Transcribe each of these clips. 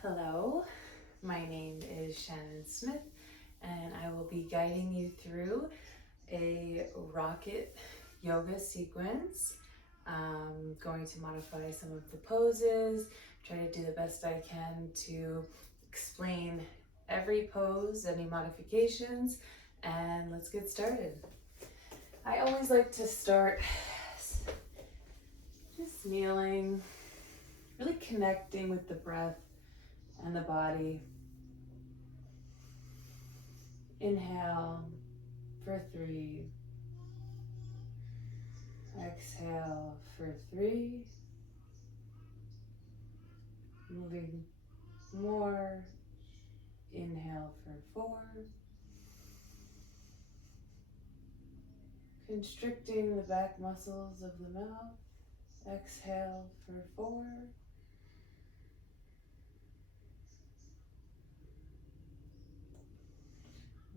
Hello, my name is Shannon Smith, and I will be guiding you through a rocket yoga sequence. I'm going to modify some of the poses, try to do the best I can to explain every pose, any modifications, and let's get started. I always like to start just kneeling, really connecting with the breath and the body. Inhale for 3. Exhale for 3. Moving more. Inhale for 4. Constricting the back muscles of the mouth. Exhale for 4.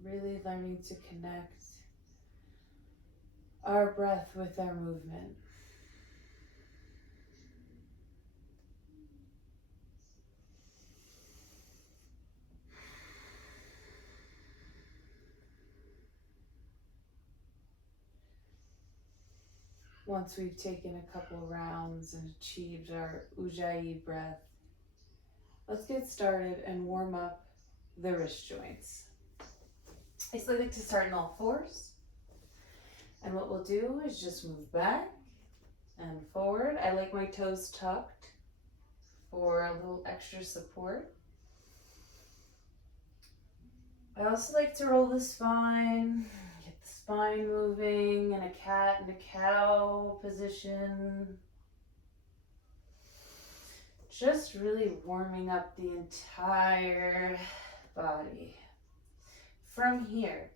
Really learning to connect our breath with our movement. Once we've taken a couple rounds and achieved our Ujjayi breath, let's get started and warm up the wrist joints. I still like to start in all fours. And what we'll do is just move back and forward. I like my toes tucked for a little extra support. I also like to roll the spine, get the spine moving in a cat and a cow position. Just really warming up the entire body. From here,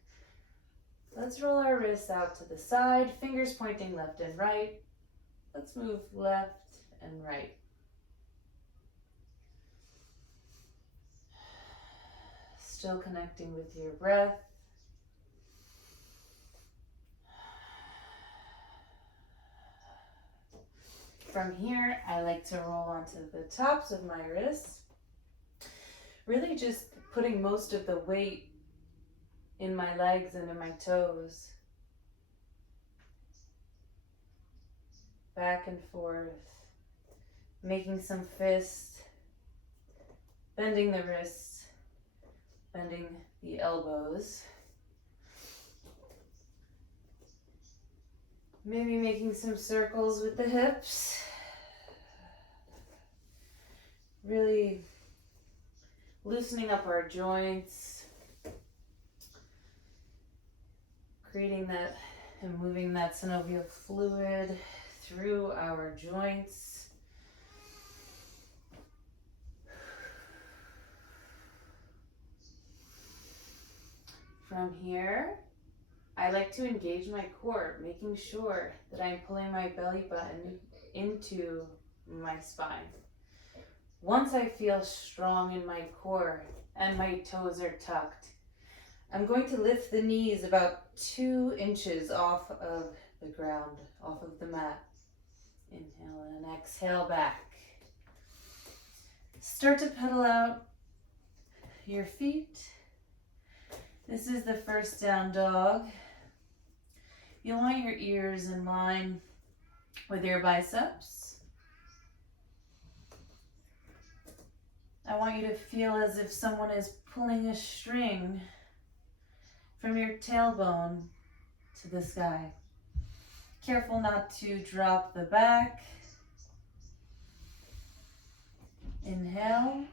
let's roll our wrists out to the side, fingers pointing left and right. Let's move left and right. Still connecting with your breath. From here, I like to roll onto the tops of my wrists. Really just putting most of the weight in my legs and in my toes. Back and forth. Making some fists. Bending the wrists. Bending the elbows. Maybe making some circles with the hips. Really loosening up our joints. Creating that and moving that synovial fluid through our joints. From here, I like to engage my core, making sure that I'm pulling my belly button into my spine. Once I feel strong in my core and my toes are tucked, I'm going to lift the knees about 2 inches off of the ground, off of the mat. Inhale and exhale back. Start to pedal out your feet. This is the first down dog. You want your ears in line with your biceps. I want you to feel as if someone is pulling a string from your tailbone to the sky. Careful not to drop the back. Inhale.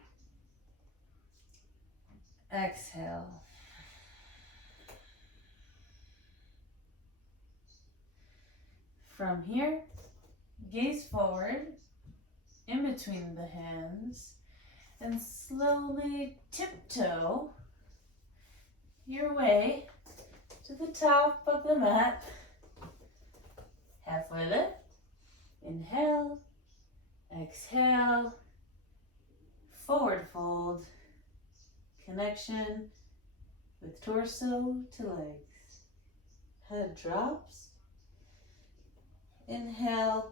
Exhale. From here, gaze forward in between the hands and slowly tiptoe your way to the top of the mat. Halfway lift. Inhale. Exhale. Forward fold. Connection with torso to legs. Head drops. Inhale.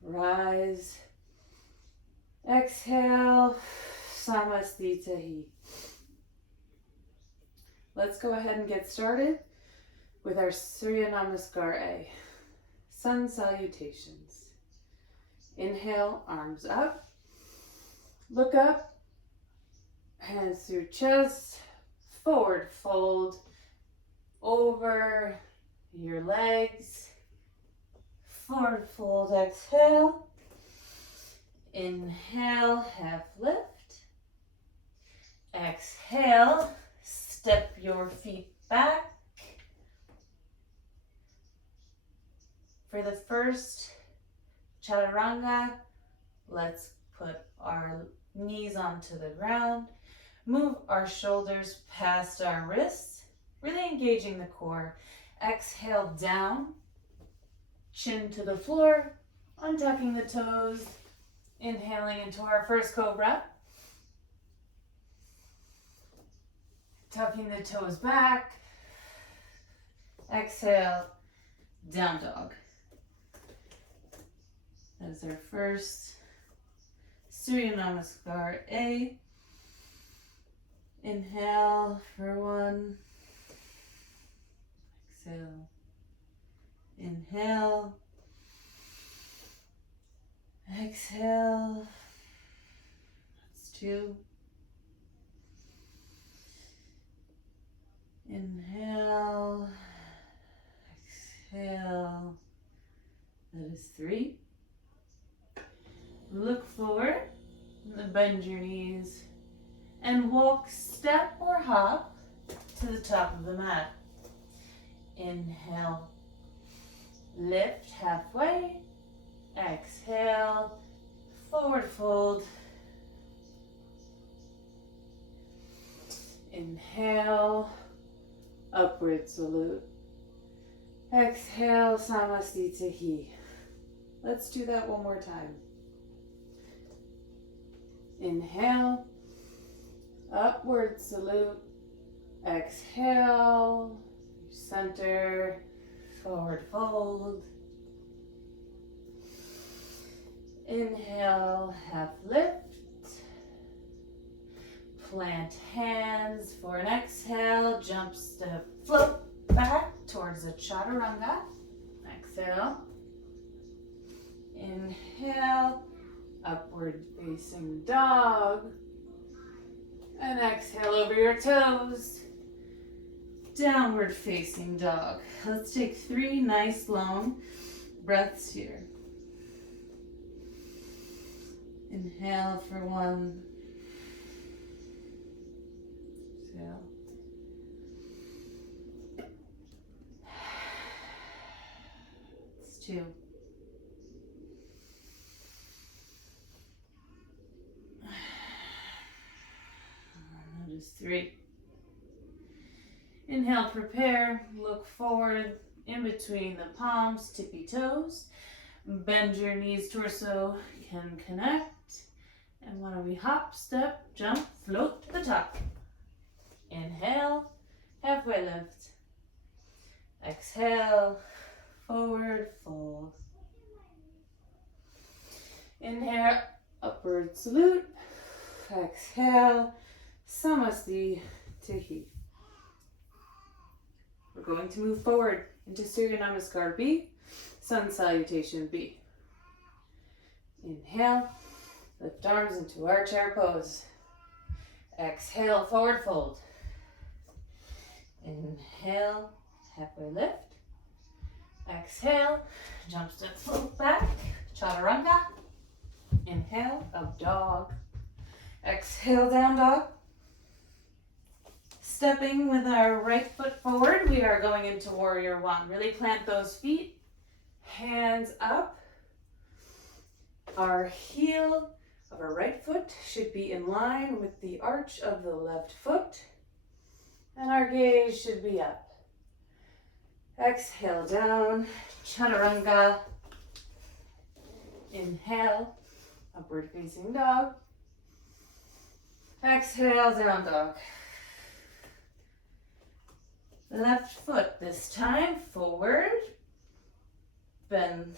Rise. Exhale. Samastitahi. Let's go ahead and get started with our Surya Namaskar A. Sun salutations. Inhale, arms up. Look up, hands through chest, forward fold, over your legs, forward fold, exhale. Inhale, half lift. Exhale, step your feet back. For the first chaturanga, let's put our knees onto the ground. Move our shoulders past our wrists, really engaging the core. Exhale down, chin to the floor, untucking the toes, inhaling into our first cobra. Tucking the toes back. Exhale, down dog. That is our first Surya Namaskar A. Inhale for one. Exhale. Inhale. Exhale. That's two. Inhale. Exhale. That is three. Look forward, bend your knees, and walk, step or hop to the top of the mat. Inhale, lift halfway. Exhale, forward fold. Inhale, upward salute. Exhale, Samastitahi. Let's do that one more time. Inhale, upward salute. Exhale, center, forward fold. Inhale, half lift. Plant hands for an exhale. Jump, step, float back towards a chaturanga. Exhale. Inhale. Upward facing dog. And exhale over your toes. Downward facing dog. Let's take 3 nice long breaths here. Inhale for 1. Exhale. It's 2. That is 3. Inhale, prepare, look forward, in between the palms, tippy toes. Bend your knees, torso can connect. And why don't we hop, step, jump, float to the top. Inhale, halfway lift. Exhale, forward fold. Inhale, upward salute. Exhale, Samastitahi. We're going to move forward into Surya Namaskar B, Sun Salutation B. Inhale, lift arms into our chair pose. Exhale, forward fold. Inhale, halfway lift. Exhale, jump, step, float back, chaturanga. Inhale, up dog. Exhale, down dog. Stepping with our right foot forward, we are going into warrior 1. Really plant those feet, hands up. Our heel of our right foot should be in line with the arch of the left foot, and our gaze should be up. Exhale down, chaturanga. Inhale, upward facing dog. Exhale, down dog. Left foot this time, forward. Bend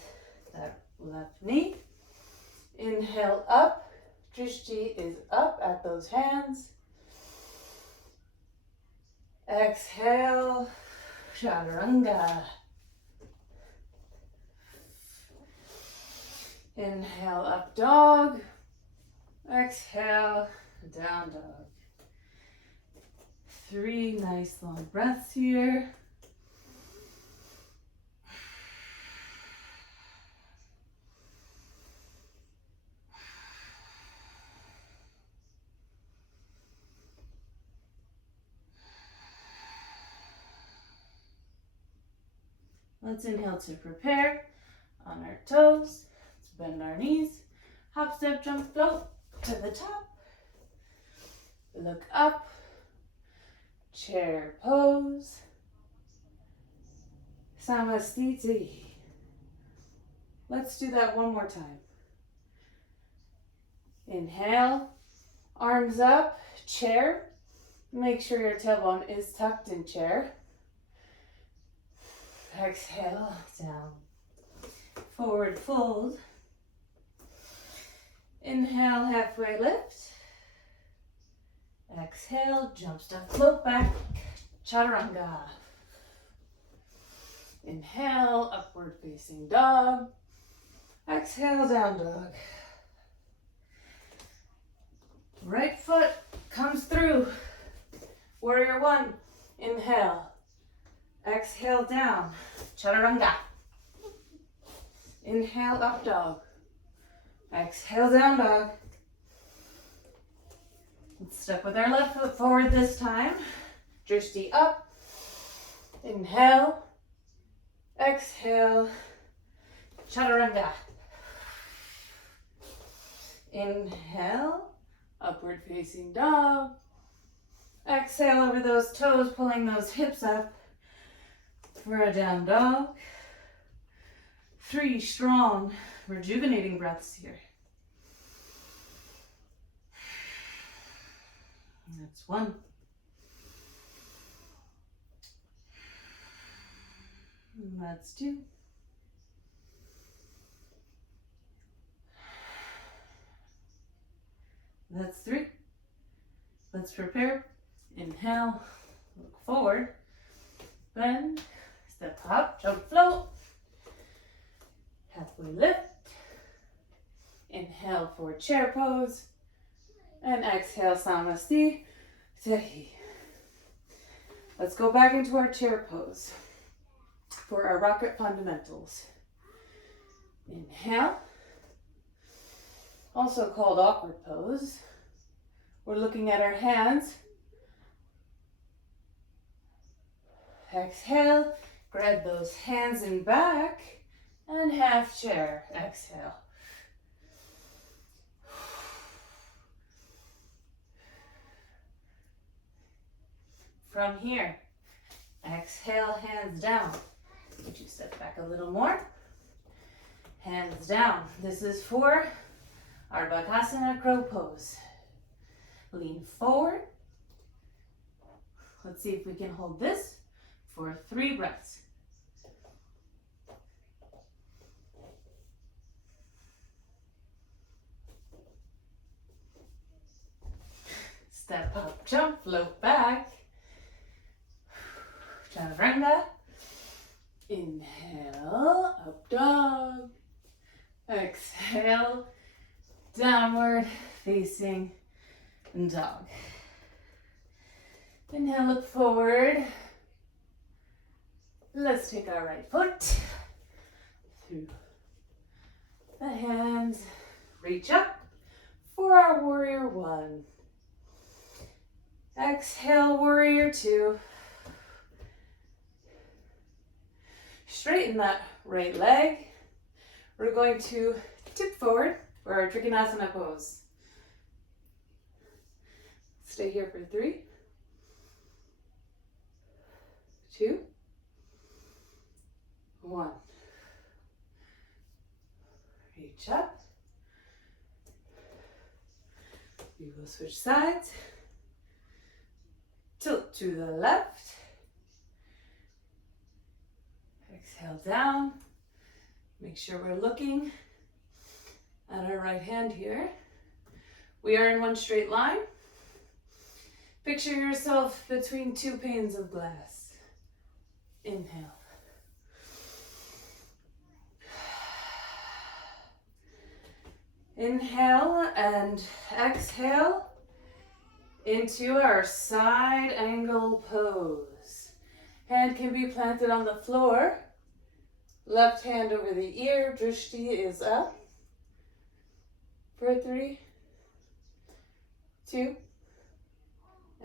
that left knee. Inhale up, Drishti is up at those hands. Exhale, chaturanga. Inhale, up dog. Exhale, down dog. 3 nice long breaths here. Let's inhale to prepare. On our toes, let's bend our knees. Hop, step, jump, float to the top. Look up. Chair pose. Samastiti. Let's do that one more time. Inhale, arms up, chair. Make sure your tailbone is tucked in chair. Exhale, down. Forward fold. Inhale, halfway lift. Exhale, jump, step, float back, chaturanga. Inhale, upward facing dog. Exhale, down dog. Right foot comes through. Warrior 1, inhale. Exhale, down, chaturanga. Inhale, up dog. Exhale, down dog. Let's step with our left foot forward this time. Drishti up. Inhale. Exhale. Chaturanga. Inhale. Upward facing dog. Exhale over those toes, pulling those hips up for a down dog. 3 strong, rejuvenating breaths here. That's 1. And that's 2. That's 3. Let's prepare. Inhale, look forward, bend, step up, jump, float, halfway lift. Inhale for chair pose, and exhale, Samasti Tehi. Let's go back into our chair pose for our rocket fundamentals. Inhale, also called awkward pose. We're looking at our hands. Exhale, grab those hands in back, and half chair. Exhale. From here, exhale, hands down. Would you step back a little more? Hands down. This is for our Bakasana crow pose. Lean forward. Let's see if we can hold this for 3 breaths. Step up, jump, float back. Chaturanga. Inhale, up dog. Exhale, downward facing dog. Inhale, look forward. Let's take our right foot through the hands. Reach up for our warrior 1. Exhale, warrior 2. Straighten that right leg. We're going to tip forward for our Trikonasana pose. Stay here for 3, 2, 1. Reach up. We will switch sides. Tilt to the left. Exhale down. Make sure we're looking at our right hand here. We are in one straight line. Picture yourself between two panes of glass. Inhale. Inhale and exhale into our side angle pose. Hand can be planted on the floor. Left hand over the ear. Drishti is up. For 3, 2,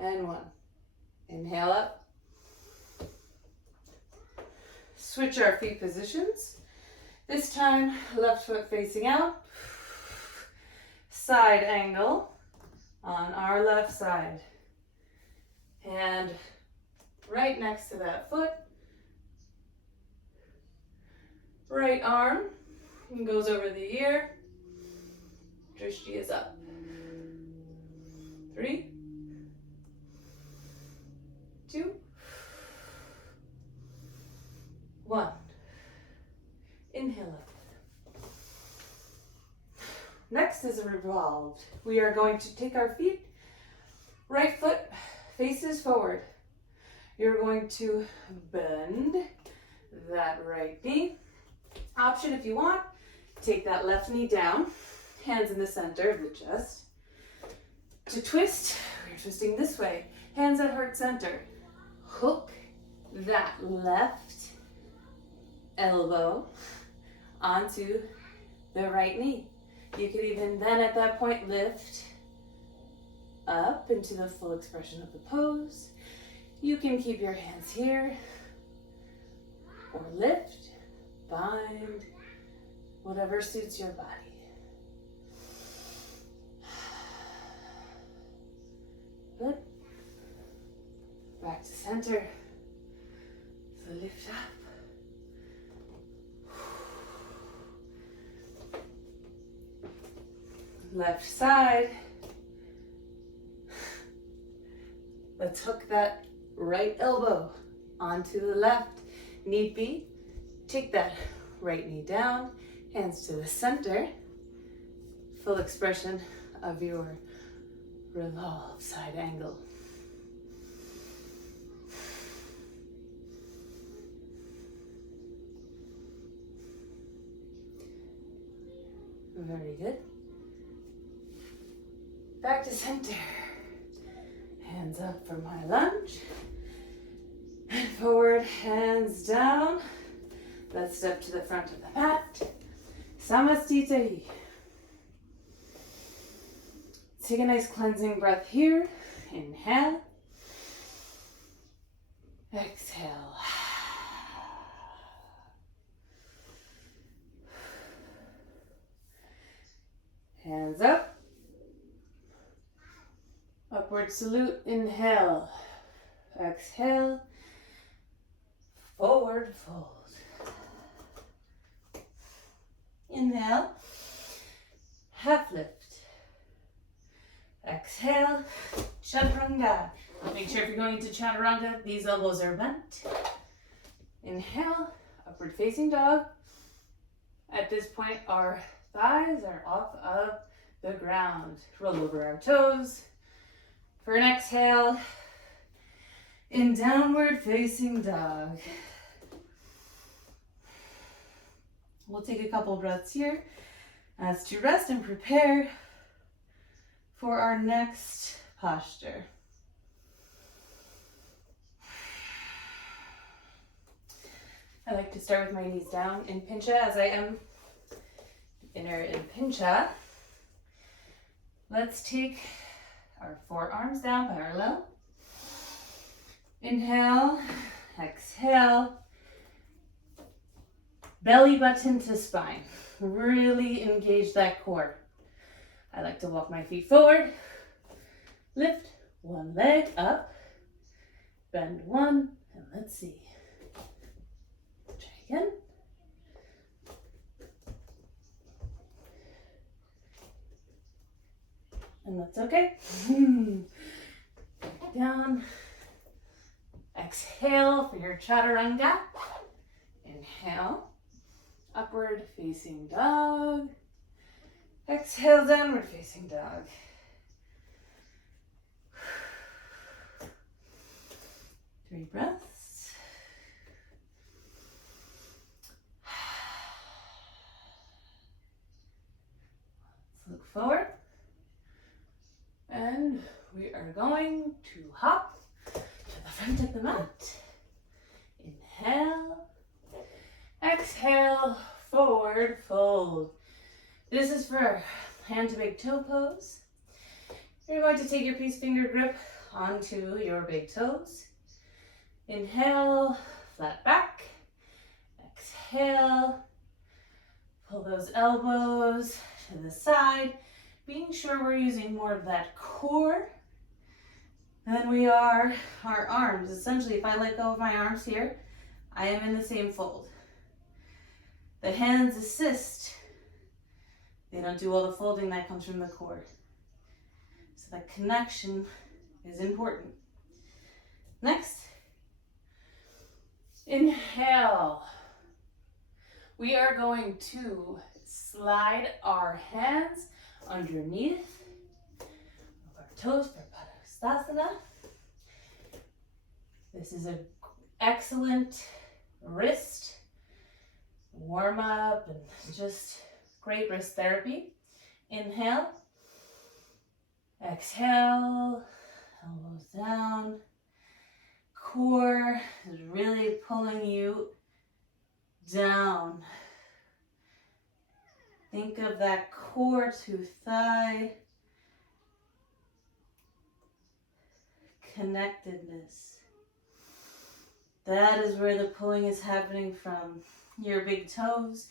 and 1. Inhale up. Switch our feet positions. This time, left foot facing out. Side angle on our left side. Hand right next to that foot. Right arm goes over the ear. Drishti is up. 3, 2, 1. Inhale up. Next is a revolved. We are going to take our feet, right foot faces forward. You're going to bend that right knee. Option if you want, take that left knee down, hands in the center of the chest. To twist, we're twisting this way, hands at heart center. Hook that left elbow onto the right knee. You could even then at that point lift up into the full expression of the pose. You can keep your hands here or lift, bind, whatever suits your body. Good. Back to center. So lift up. Left side. Let's hook that right elbow onto the left. Need be, take that right knee down, hands to the center. Full expression of your revolve side angle. Very good. Back to center. Hands up for my lunge. And forward, hands down. Let's step to the front of the mat. Samastita. Take a nice cleansing breath here. Inhale. Exhale. Hands up. Upward salute, inhale. Exhale. Forward fold. Inhale. Half lift. Exhale. Chaturanga. Make sure if you're going to chaturanga, these elbows are bent. Inhale. Upward facing dog. At this point, our thighs are off of the ground. Roll over our toes. For an exhale, in downward facing dog. We'll take a couple breaths here as to rest and prepare for our next posture. I like to start with my knees down in pincha as I am inner in pincha. Let's take our forearms down parallel. Inhale, exhale. Belly button to spine. Really engage that core. I like to walk my feet forward. Lift one leg up. Bend one, and let's see. Try again. And that's okay. Down. Exhale for your chaturanga. Inhale. Upward facing dog. Exhale, downward facing dog. 3 breaths. Let's look forward. And we are going to hop to the front of the mat. Inhale. Exhale, forward fold. This is for hand to big toe pose. You're going to take your peace finger grip onto your big toes. Inhale, flat back. Exhale, pull those elbows to the side, being sure we're using more of that core than we are our arms. Essentially, if I let go of my arms here, I am in the same fold. The hands assist. They don't do all the folding that comes from the core. So that connection is important. Next, inhale. We are going to slide our hands underneath our toes for Padasana. This is an excellent wrist warm up and just great wrist therapy. Inhale, exhale, elbows down. Core is really pulling you down. Think of that core to thigh connectedness. That is where the pulling is happening from. Your big toes.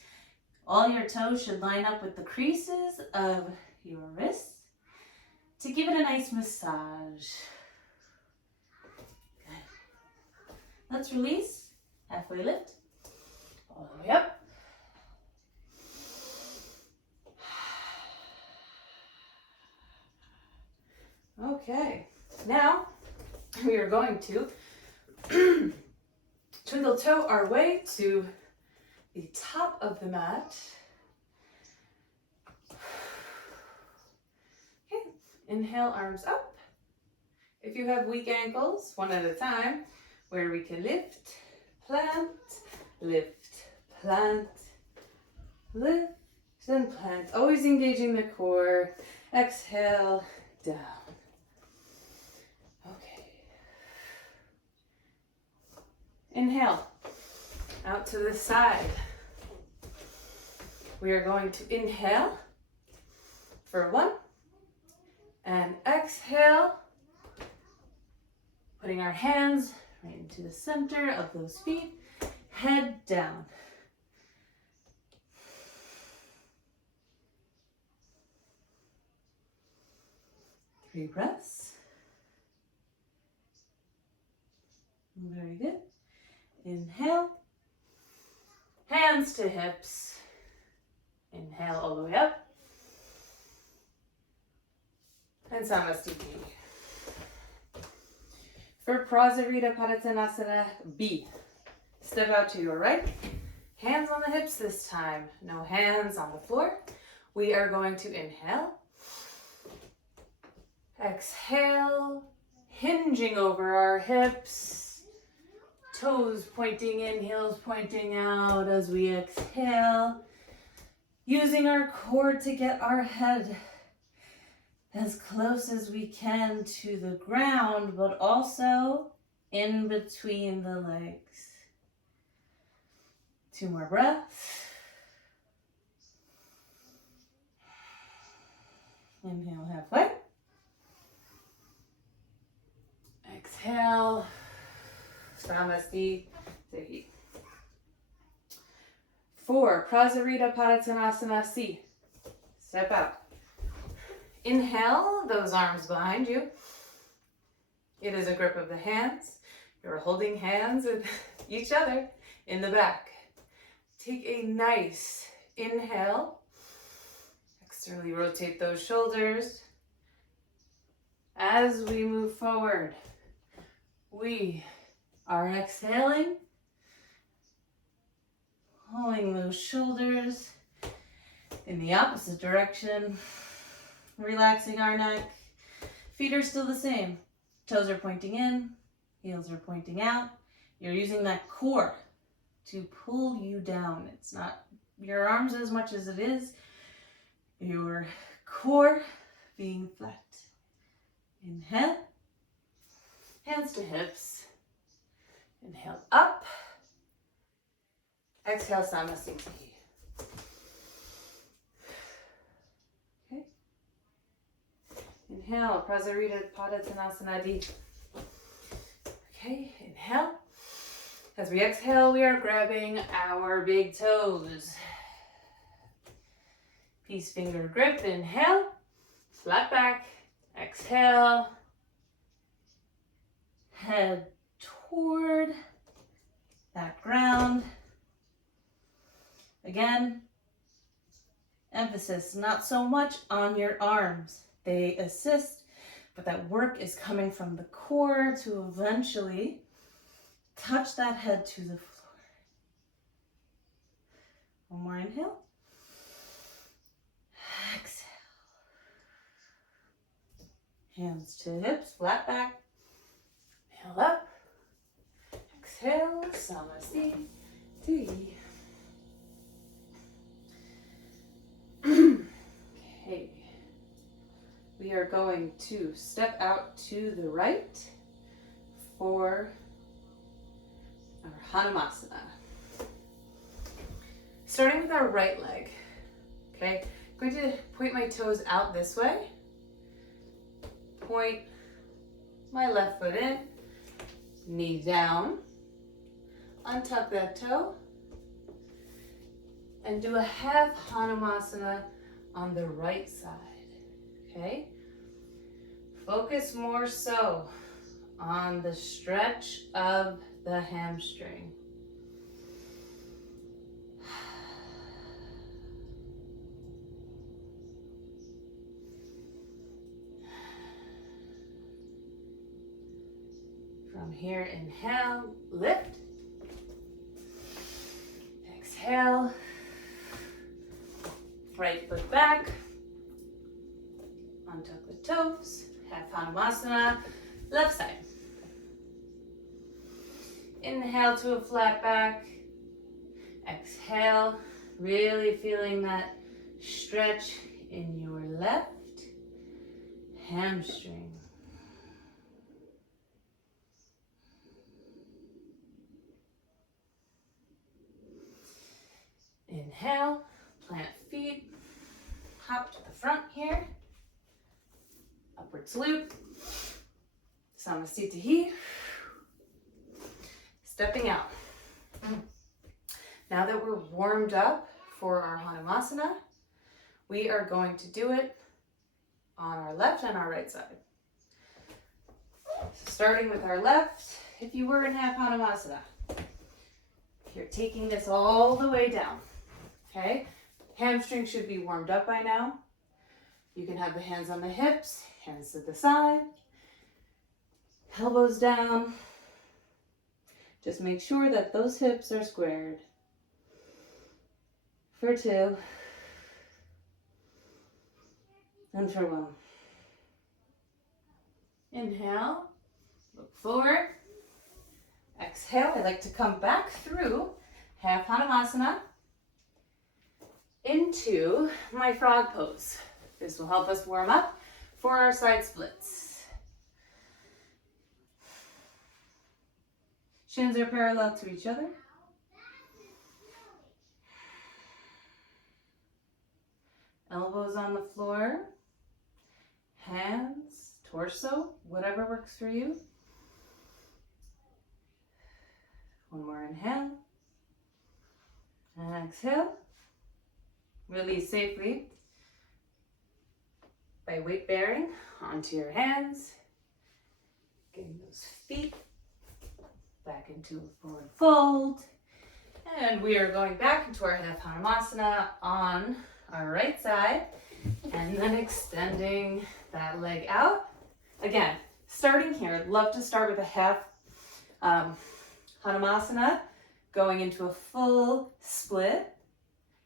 All your toes should line up with the creases of your wrists to give it a nice massage. Good. Let's release. Halfway lift. All the way up. Okay. Now we are going to twinkle toe our way to the top of the mat. Okay, inhale, arms up. If you have weak ankles, one at a time, where we can lift, plant, lift, plant, lift, and plant. Always engaging the core. Exhale, down. Okay. Inhale, out to the side. We are going to inhale for 1 and exhale, putting our hands right into the center of those feet, head down. Three breaths. Very good. Inhale. Hands to hips. Inhale all the way up. And Samasthiti. For Prasarita Padottanasana B, step out to your right. Hands on the hips this time. No hands on the floor. We are going to inhale. Exhale, hinging over our hips. Toes pointing in, heels pointing out as we exhale. Using our core to get our head as close as we can to the ground, but also in between the legs. 2 more breaths. Inhale halfway. Exhale. Samasthiti. 4, Prasarita Padottanasana C. Step out. Inhale, those arms behind you. It is a grip of the hands. You're holding hands with each other in the back. Take a nice inhale. Externally rotate those shoulders. As we move forward, we are exhaling. Pulling those shoulders in the opposite direction. Relaxing our neck. Feet are still the same. Toes are pointing in. Heels are pointing out. You're using that core to pull you down. It's not your arms as much as it is your core being flat. Inhale, hands to hips. Inhale up. Exhale, Samasthiti. Okay. Inhale, Prasarita Padottanasana. Okay, inhale. As we exhale, we are grabbing our big toes. Peace finger grip, inhale, flat back, exhale, head toward that ground. Again, emphasis not so much on your arms. They assist, but that work is coming from the core to eventually touch that head to the floor. One more inhale. Exhale. Hands to hips, flat back. Inhale up. Exhale, Samasthiti. Okay. We are going to step out to the right for our Hanumasana. Starting with our right leg. Okay, I'm going to point my toes out this way. Point my left foot in, knee down, untuck that toe, and do a half Hanumasana on the right side. Okay, focus more so on the stretch of the hamstring. From here, inhale, lift. Exhale, right foot back. Untuck the toes, half Hanumasana, left side. Inhale to a flat back. Exhale, really feeling that stretch in your left hamstring. Inhale, plant feet, hop to the front here. Upward salute, Samasthiti. Stepping out. Now that we're warmed up for our Hanumasana, we are going to do it on our left and our right side. So starting with our left, if you were in half Hanumasana, you're taking this all the way down, okay? Hamstring should be warmed up by now. You can have the hands on the hips, hands to the side, elbows down. Just make sure that those hips are squared. For 2. And for 1. Inhale, look forward. Exhale, I like to come back through half Hanumasana into my frog pose. This will help us warm up for our side splits. Shins are parallel to each other. Elbows on the floor. Hands, torso, whatever works for you. One more inhale. And exhale. Release safely by weight bearing onto your hands. Getting those feet back into a forward fold. And we are going back into our half Hanumasana on our right side. And then extending that leg out. Again, starting here, I'd love to start with a half Hanumasana, going into a full split.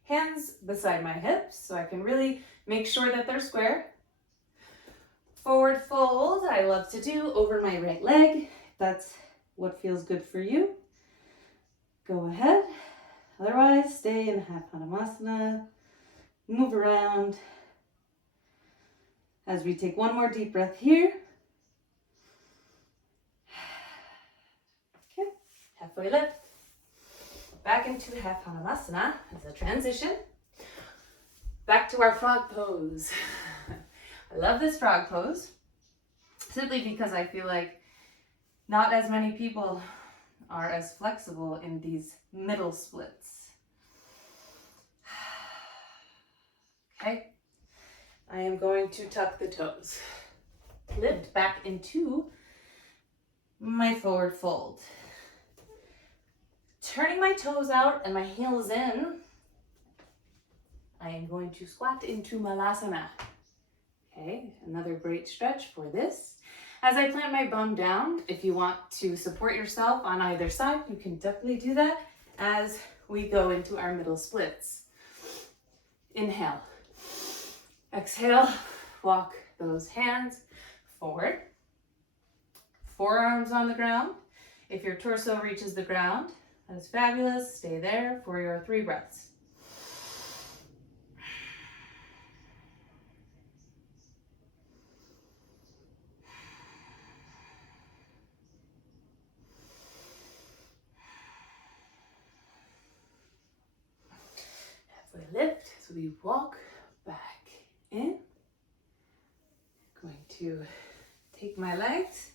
Hands beside my hips so I can really make sure that they're square. Forward fold, I love to do over my right leg. That's what feels good for you, go ahead. Otherwise, stay in half Padmasana, move around. As we take one more deep breath here. Okay, halfway lift. Back into half Padmasana as a transition. Back to our frog pose. I love this frog pose simply because I feel like not as many people are as flexible in these middle splits. Okay, I am going to tuck the toes. Lift back into my forward fold. Turning my toes out and my heels in, I am going to squat into Malasana. Okay, another great stretch for this. As I plant my bum down, if you want to support yourself on either side, you can definitely do that as we go into our middle splits. Inhale. Exhale, walk those hands forward. Forearms on the ground. If your torso reaches the ground, that is fabulous. Stay there for your 3 breaths. Halfway lift as we walk back in. Going to take my legs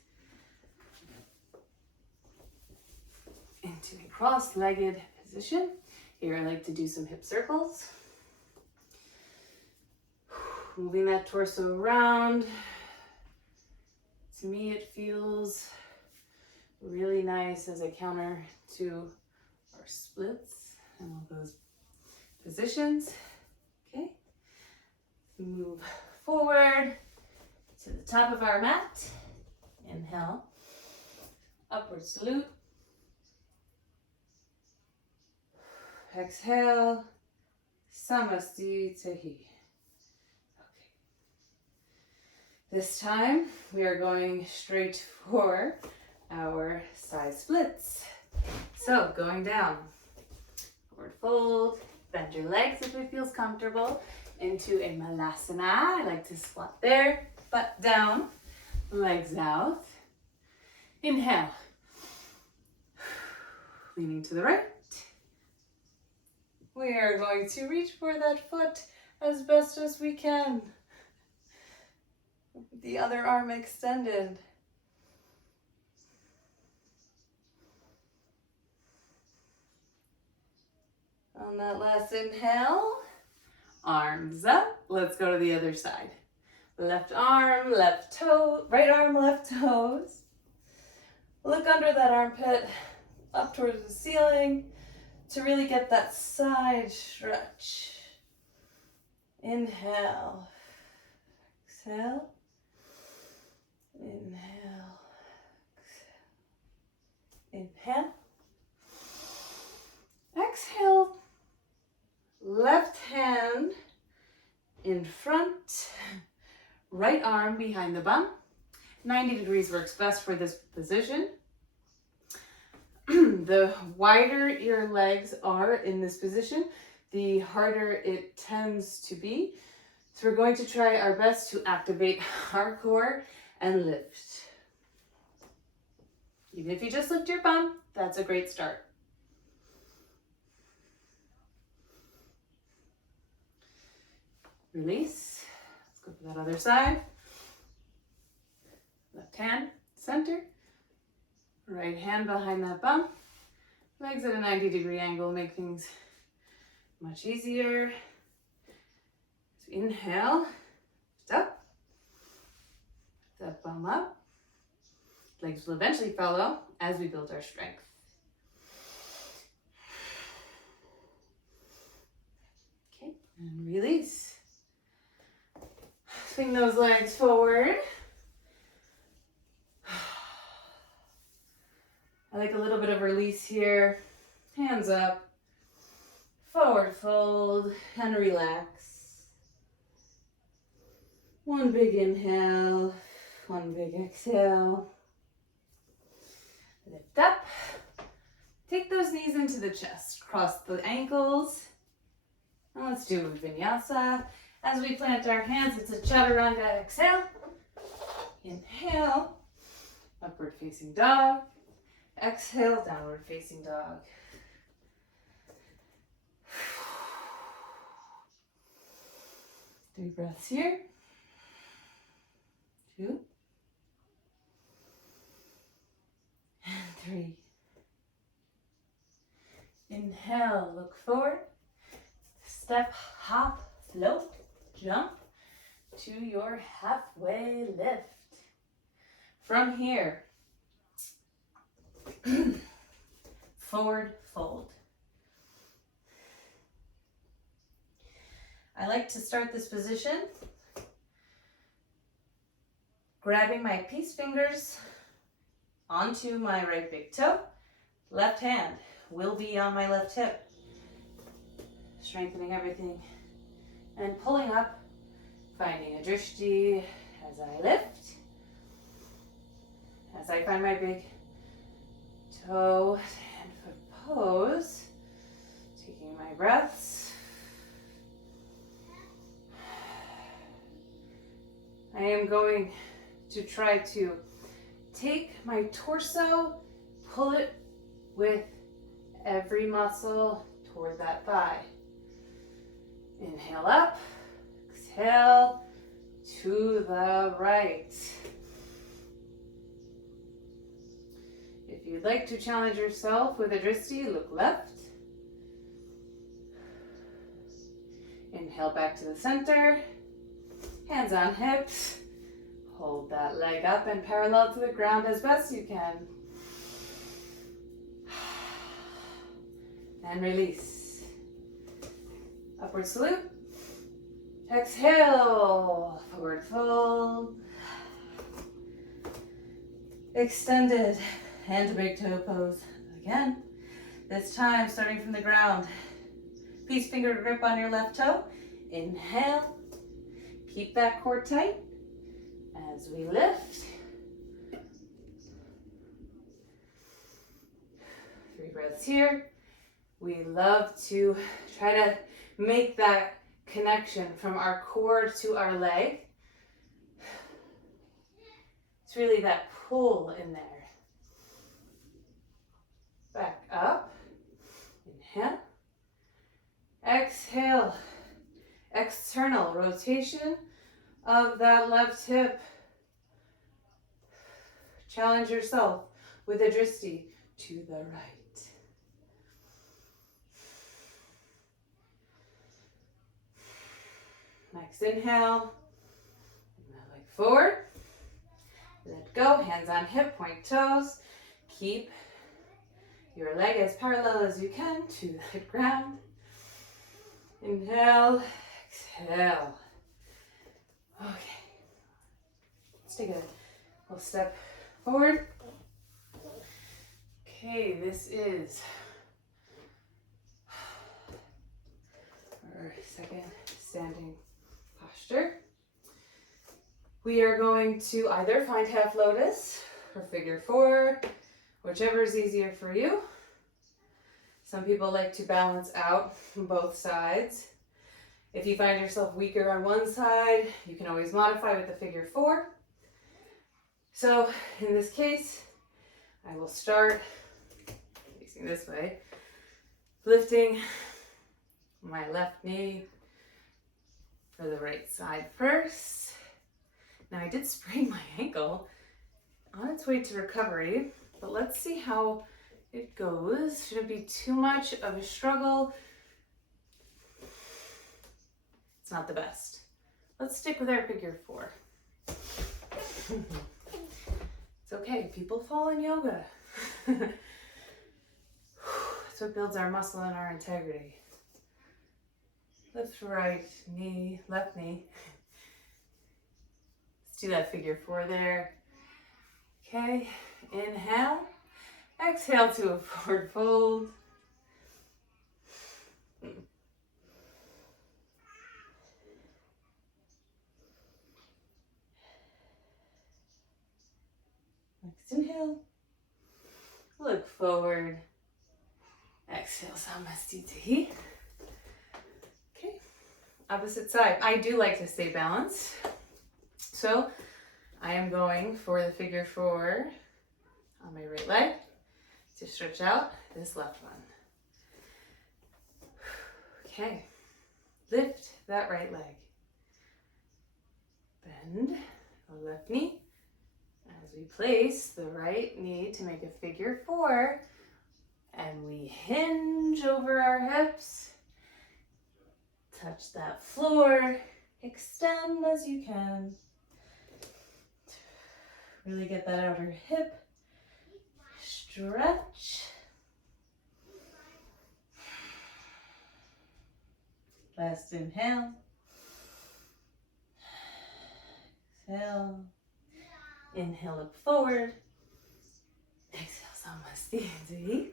into a cross-legged position. Here I like to do some hip circles. Moving that torso around. To me it feels really nice as I counter to our splits and all those positions. Okay, move forward to the top of our mat. Inhale, upward salute. Exhale, Samasti Tahi. Okay. This time we are going straight for our side splits. So going down, forward fold, bend your legs if it feels comfortable, into a Malasana. I like to squat there, butt down, legs out. Inhale, leaning to the right. We are going to reach for that foot as best as we can. The other arm extended. On that last inhale, arms up. Let's go to the other side. Left arm, left toe, right arm, left toes. Look under that armpit, up towards the ceiling to really get that side stretch. Inhale, exhale, inhale, exhale, inhale, exhale. Left hand in front, right arm behind the bum. 90 degrees works best for this position. The wider your legs are in this position, the harder it tends to be. So we're going to try our best to activate our core and lift. Even if you just lift your bum, that's a great start. Release. Let's go for that other side. Left hand, center. Right hand behind that bum. Legs at a 90-degree angle make things much easier. So inhale, lift up. That bum up. Legs will eventually follow as we build our strength. Okay, and release. Swing those legs forward. I like a little bit of release here. Hands up. Forward fold and relax. One big inhale, one big exhale. Lift up. Take those knees into the chest. Cross the ankles. And let's do vinyasa. As we plant our hands, it's a chaturanga. Exhale. Inhale. Upward facing dog. Exhale, downward facing dog. Three breaths here. 2. And 3. Inhale, look forward. Step, hop, float, jump to your halfway lift. From here, forward fold. I like to start this position grabbing my peace fingers onto my right big toe. Left hand will be on my left hip. Strengthening everything and pulling up, finding a drishti as I lift. As I find my big toe and foot pose, taking my breaths. I am going to try to take my torso, pull it with every muscle toward that thigh. Inhale up, exhale to the right. If you'd like to challenge yourself with a drishti, look left. Inhale back to the center. Hands on hips. Hold that leg up and parallel to the ground as best you can. And release. Upward salute. Exhale. Forward fold. Extended hand to big toe pose. Again. This time starting from the ground. Peace finger grip on your left toe. Inhale. Keep that core tight as we lift. 3 breaths here. We love to try to make that connection from our core to our leg. It's really that pull in there. Back up. Inhale. Exhale. External rotation of that left hip. Challenge yourself with a drishti to the right. Next inhale. Leg forward. Let go. Hands on hip. Point toes. Keep your leg as parallel as you can to the ground. Inhale. Exhale. Okay. Let's take a little step forward. Okay, this is our second standing posture. We are going to either find half lotus or figure 4, whichever is easier for you. Some people like to balance out both sides. If you find yourself weaker on one side, you can always modify with the figure 4. So in this case, I will start facing this way, lifting my left knee for the right side first. Now I did sprain my ankle on its way to recovery, but let's see how it goes. Shouldn't be too much of a struggle. It's not the best. Let's stick with our figure 4. It's okay, people fall in yoga. It's what builds our muscle and our integrity. Lift right knee, left knee. Let's do that figure 4 there. Okay, inhale. Exhale to a forward fold. Next inhale. Look forward. Exhale, Samastiti. Okay, opposite side. I do like to stay balanced. So I am going for the figure four on my right leg to stretch out this left one. Okay, lift that right leg. Bend the left knee as we place the right knee to make a figure four, and we hinge over our hips. Touch that floor, extend as you can. Really get that outer hip stretch. Last inhale. Exhale. Inhale, look forward. Exhale, Samastiti.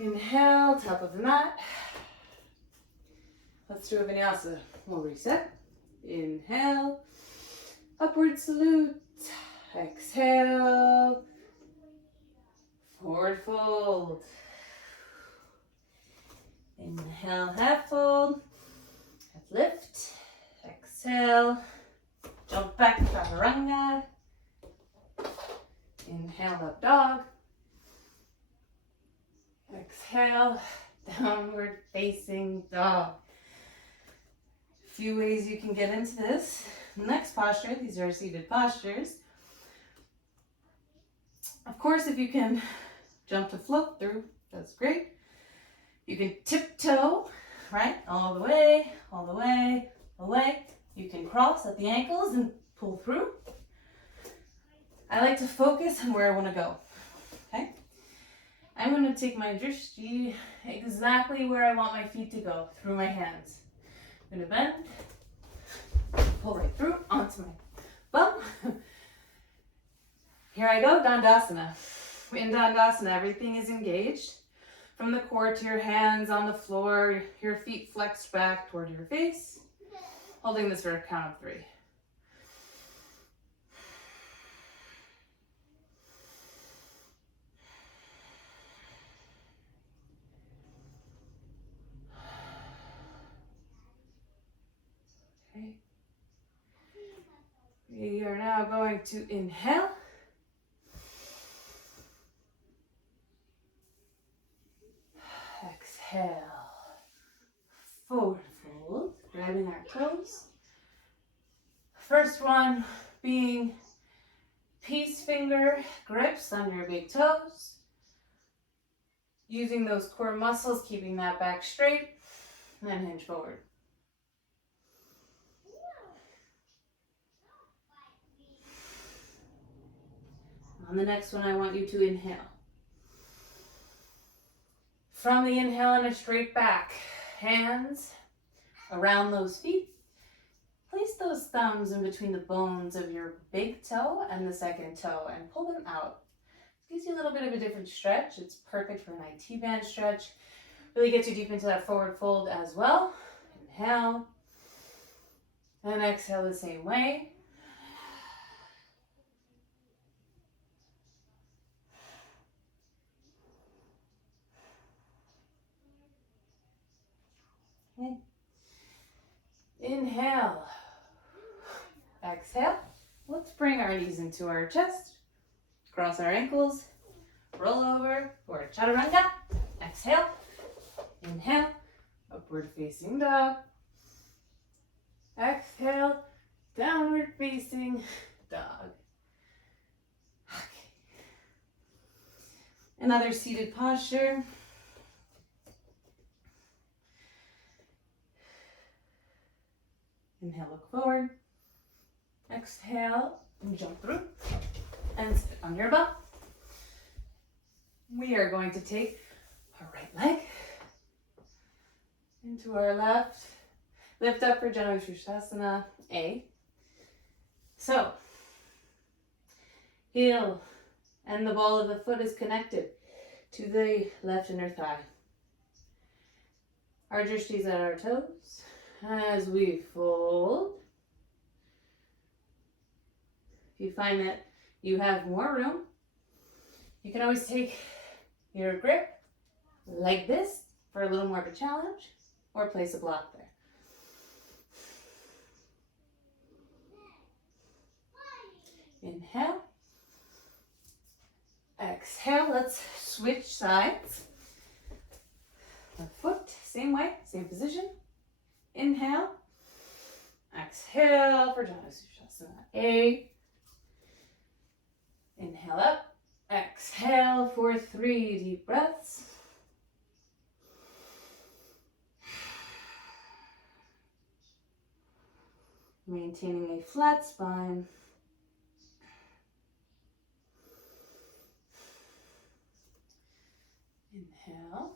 Inhale, top of the mat. Let's do a vinyasa. We'll reset. Inhale, upward salute. Exhale, forward fold. Inhale, half fold. Half lift. Exhale, jump back, chaturanga. Inhale, up dog. Exhale, downward facing dog. A few ways you can get into this. Next posture, these are seated postures. Of course, if you can jump to float through, that's great. You can tiptoe, right? All the way, all the way, all the way. You can cross at the ankles and pull through. I like to focus on where I want to go, okay? I'm going to take my drishti exactly where I want my feet to go, through my hands. I'm going to bend, pull right through onto my bum. Here I go, Dandasana. In Dandasana, everything is engaged. From the core to your hands on the floor, your feet flexed back toward your face. Holding this for a count of 3. Okay. We are now going to inhale. Exhale. Forward fold, grabbing our toes. First one being peace finger grips on your big toes. Using those core muscles, keeping that back straight, and then hinge forward. On the next one, I want you to inhale. From the inhale and a straight back, hands around those feet. Place those thumbs in between the bones of your big toe and the second toe and pull them out. Gives you a little bit of a different stretch. It's perfect for an IT band stretch. Really gets you deep into that forward fold as well. Inhale. And exhale the same way. Okay. Inhale. Exhale. Let's bring our knees into our chest. Cross our ankles. Roll over for chaturanga. Exhale. Inhale. Upward facing dog. Exhale. Downward facing dog. Okay. Another seated posture. Inhale, look forward. Exhale, and jump through. And sit on your butt. We are going to take our right leg into our left. Lift up for Janushrishasana A. So, heel and the ball of the foot is connected to the left inner thigh. Our drishti's at our toes. As we fold, if you find that you have more room, You can always take your grip like this for a little more of a challenge, or place a block there. Inhale. Exhale. Let's switch sides. Left foot, same way, same position. Inhale. Exhale for Janusashasana A. Inhale up. Exhale for 3 deep breaths. Maintaining a flat spine. Inhale.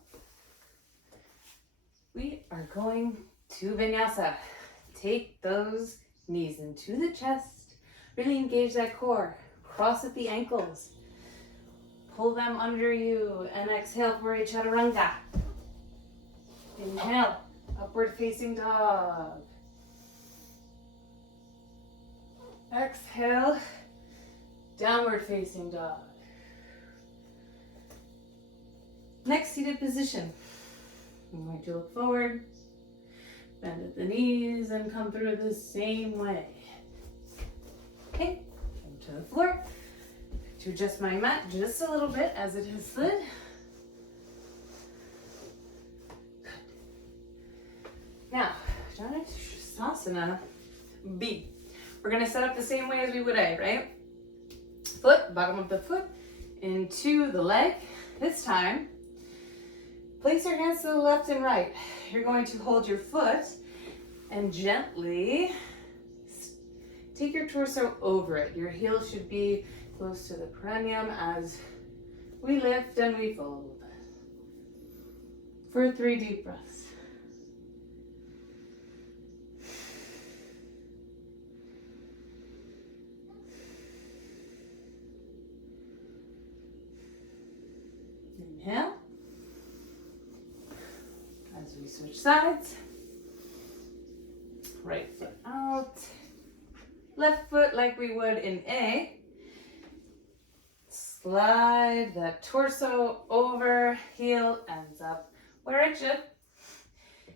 We are going to vinyasa. Take those knees into the chest. Really engage that core. Cross at the ankles. Pull them under you and exhale for a chaturanga. Inhale, upward facing dog. Exhale, downward facing dog. Next seated position. I'm going to look forward, bend at the knees, and come through the same way. Okay, come to the floor. To adjust my mat just a little bit as it has slid. Good. Now, Janusashasana B. We're going to set up the same way as we would A, right? Foot, bottom of the foot, into the leg. This time, place your hands to the left and right. You're going to hold your foot and gently take your torso over it. Your heel should be close to the perineum as we lift and we fold. For 3 deep breaths. Inhale. As we switch sides. Right foot out. Left foot like we would in A. Slide that torso over, heel ends up where it should.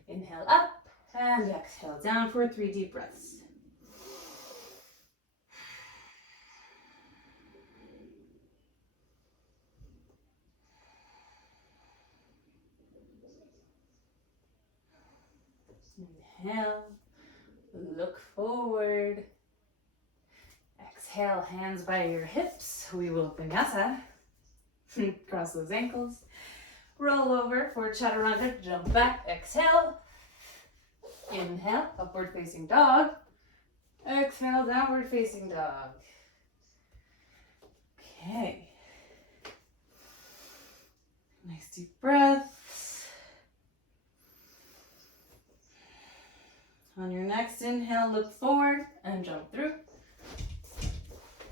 Inhale up and exhale down for 3 deep breaths. Inhale, look forward. Exhale, hands by your hips. We will vinyasa. Cross those ankles. Roll over for chaturanga. Jump back. Exhale. Inhale, upward facing dog. Exhale, downward facing dog. Okay. Nice deep breaths. On your next inhale, look forward and jump through.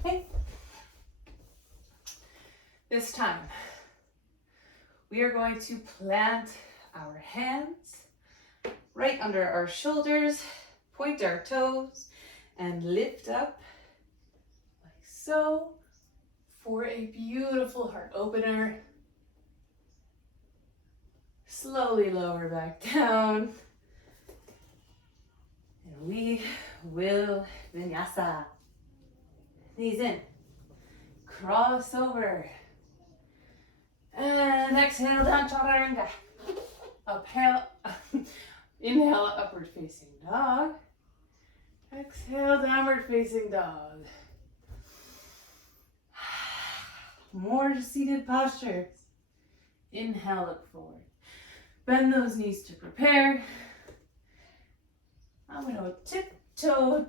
Okay. This time, we are going to plant our hands right under our shoulders, point our toes, and lift up like so for a beautiful heart opener. Slowly lower back down. And we will vinyasa. Knees in. Cross over. And exhale down, chaturanga. Inhale, upward facing dog. Exhale, downward facing dog. More seated postures. Inhale, look forward. Bend those knees to prepare. I'm going to tiptoe,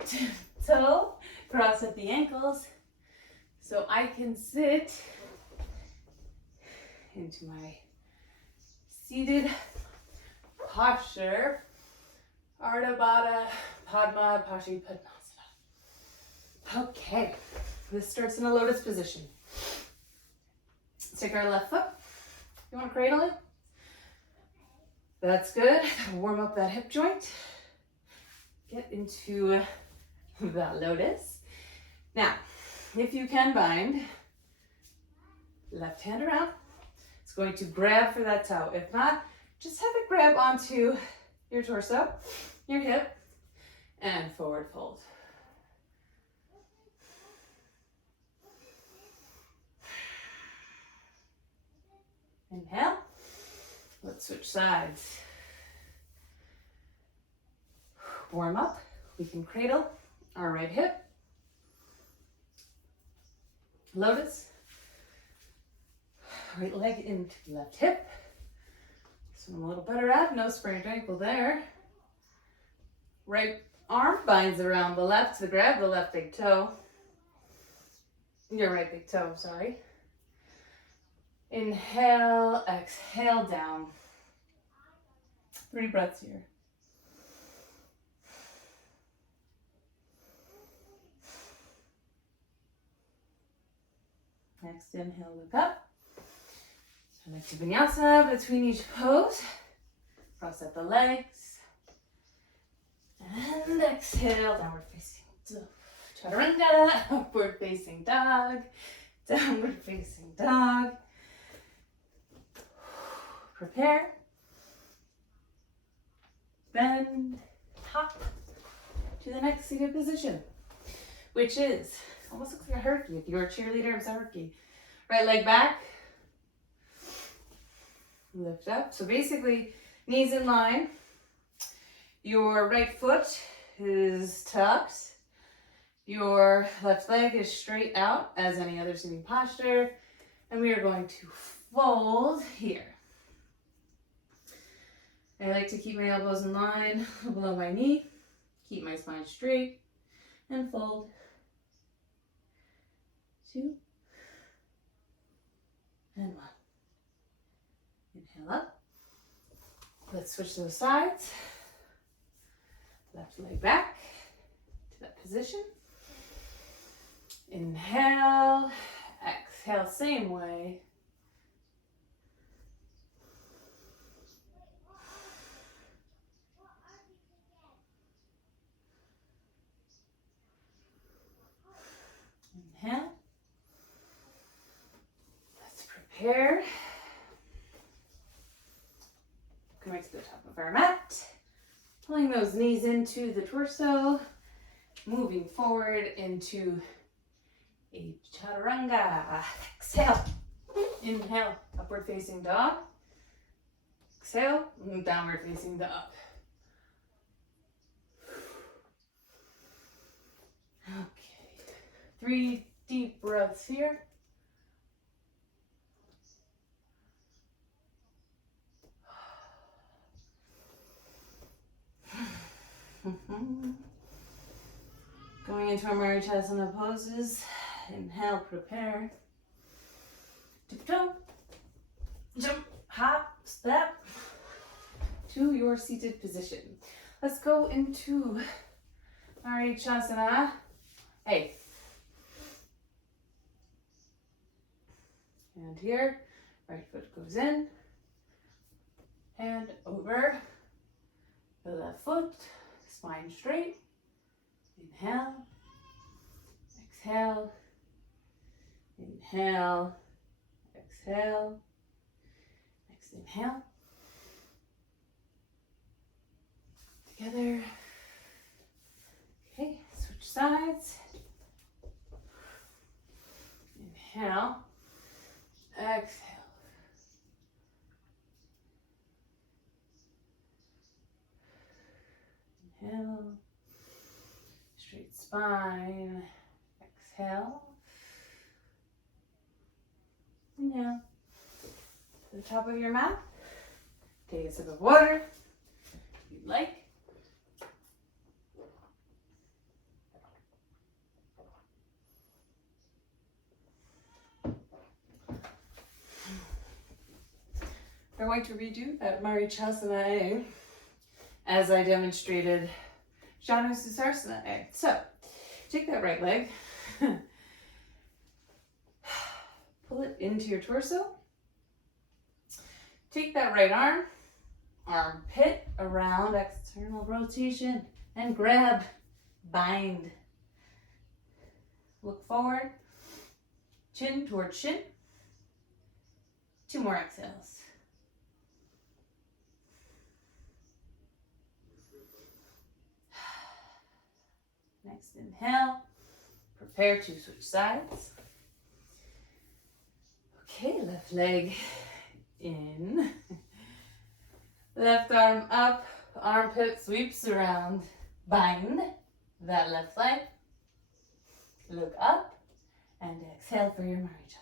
cross at the ankles so I can sit into my seated posture. Ardha Baddha Padma Paschimottanasana. Okay, this starts in a lotus position. Let's take our left foot. You want to cradle it? That's good. Warm up that hip joint. Get into that lotus. Now, if you can bind Left hand around. It's going to grab for that toe. If not, just have it grab onto your torso, your hip, and forward fold. Inhale. Let's switch sides. Warm up. We can cradle our right hip. Lotus. Right leg into left hip. So I'm a little better at. No sprained ankle there. Right arm binds around the left to grab the left big toe. Your right big toe, sorry. Inhale, exhale down. 3 breaths here. Next inhale, look up. I like to vinyasa between each pose. Cross out the legs. And exhale, downward facing dog. Chaturanga, upward facing dog. Downward facing dog. Prepare. Bend, hop to the next seated position, which is almost looks like a herky. If you're a cheerleader, it's a herky. Right leg back. Lift up. So basically, knees in line. Your right foot is tucked. Your left leg is straight out as any other sitting posture. And we are going to fold here. I like to keep my elbows in line below my knee. Keep my spine straight and fold. 2 and 1. Inhale up. Let's switch those sides. Left leg back to that position. Inhale, exhale, same way. Inhale. Let's prepare. Come right to the top of our mat. Pulling those knees into the torso. Moving forward into a chaturanga. Exhale. Inhale, upward facing dog. Exhale, downward facing dog. Okay, 3 deep breaths here. Going into our Marichasana poses. Inhale, prepare. Tiptoe, jump, hop, step to your seated position. Let's go into Marichasana. Hey. And here, right foot goes in, hand over the left foot, spine straight. Inhale, exhale, inhale, exhale, next inhale, together. Okay, switch sides. Inhale, exhale. Inhale, straight spine, exhale, inhale. To the top of your mat, take a sip of water, if you'd like. We're going to redo that Marichasana as I demonstrated Janu Susarsana. So, take that right leg, pull it into your torso. Take that right arm, armpit around, external rotation, and grab, bind. Look forward, chin towards shin. 2 more exhales. Next inhale, prepare to switch sides. Okay, left leg in. Left arm up, armpit sweeps around. Bind that left leg. Look up and exhale for your Marichyasana.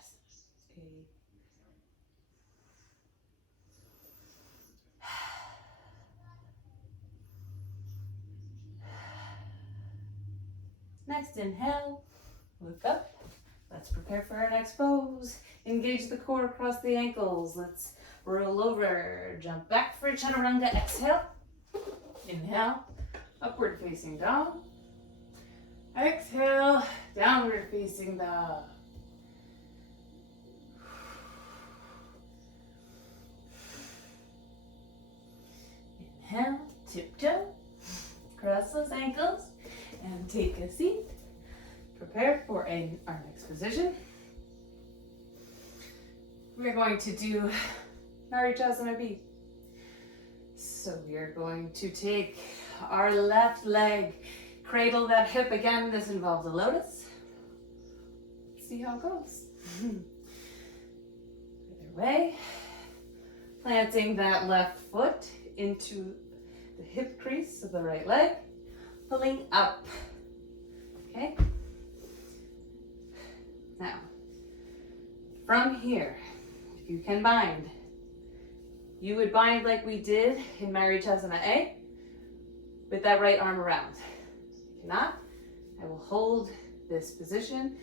Next inhale, look up. Let's prepare for our next pose. Engage the core across the ankles. Let's roll over, jump back for chaturanga. Exhale. Inhale, upward facing dog. Exhale, downward facing dog. Inhale, tiptoe, cross those ankles, and take a seat. Prepare for our next position. We're going to do Marichyasana B. So we are going to take our left leg, cradle that hip again. This involves a lotus. Let's see how it goes. Either way, planting that left foot into the hip crease of the right leg, pulling up. Okay? Now, from here, if you can bind, you would bind like we did in Marichyasana A with that right arm around. If not, I will hold this position.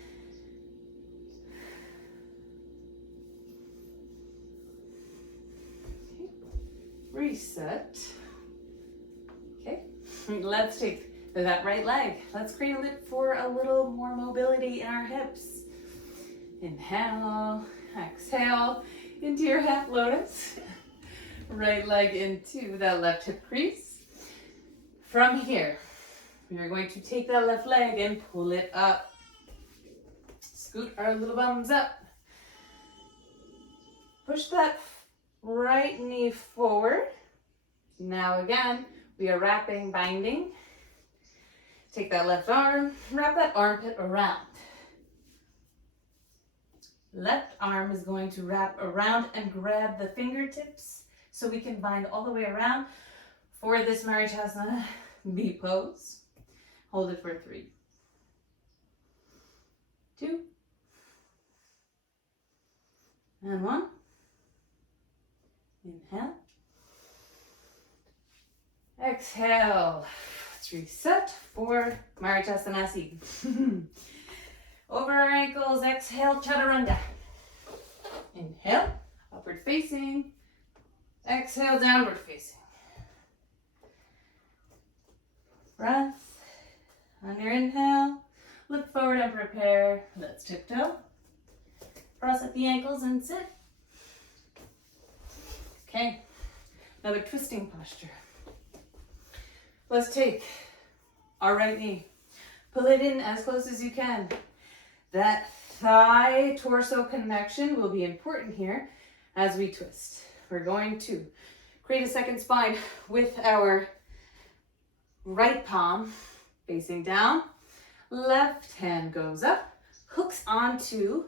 Okay. Reset. Okay, let's take that right leg. Let's cradle it for a little more mobility in our hips. Inhale, exhale into your half lotus. Right leg into that left hip crease. From here, we are going to take that left leg and pull it up. Scoot our little bums up. Push that right knee forward. Now again, we are wrapping, binding. Take that left arm, wrap that armpit around. Left arm is going to wrap around and grab the fingertips so we can bind all the way around for this Marichyasana B pose. Hold it for 3, 2, and 1. Inhale. Exhale. Let's reset for Marichyasana C. Over our ankles, exhale, chaturanga. Inhale, upward facing. Exhale, downward facing. Breath. On your inhale, look forward and prepare. Let's tiptoe. Cross at the ankles and sit. Okay, another twisting posture. Let's take our right knee. Pull it in as close as you can. That thigh-torso connection will be important here as we twist. We're going to create a second spine with our right palm facing down. Left hand goes up, hooks onto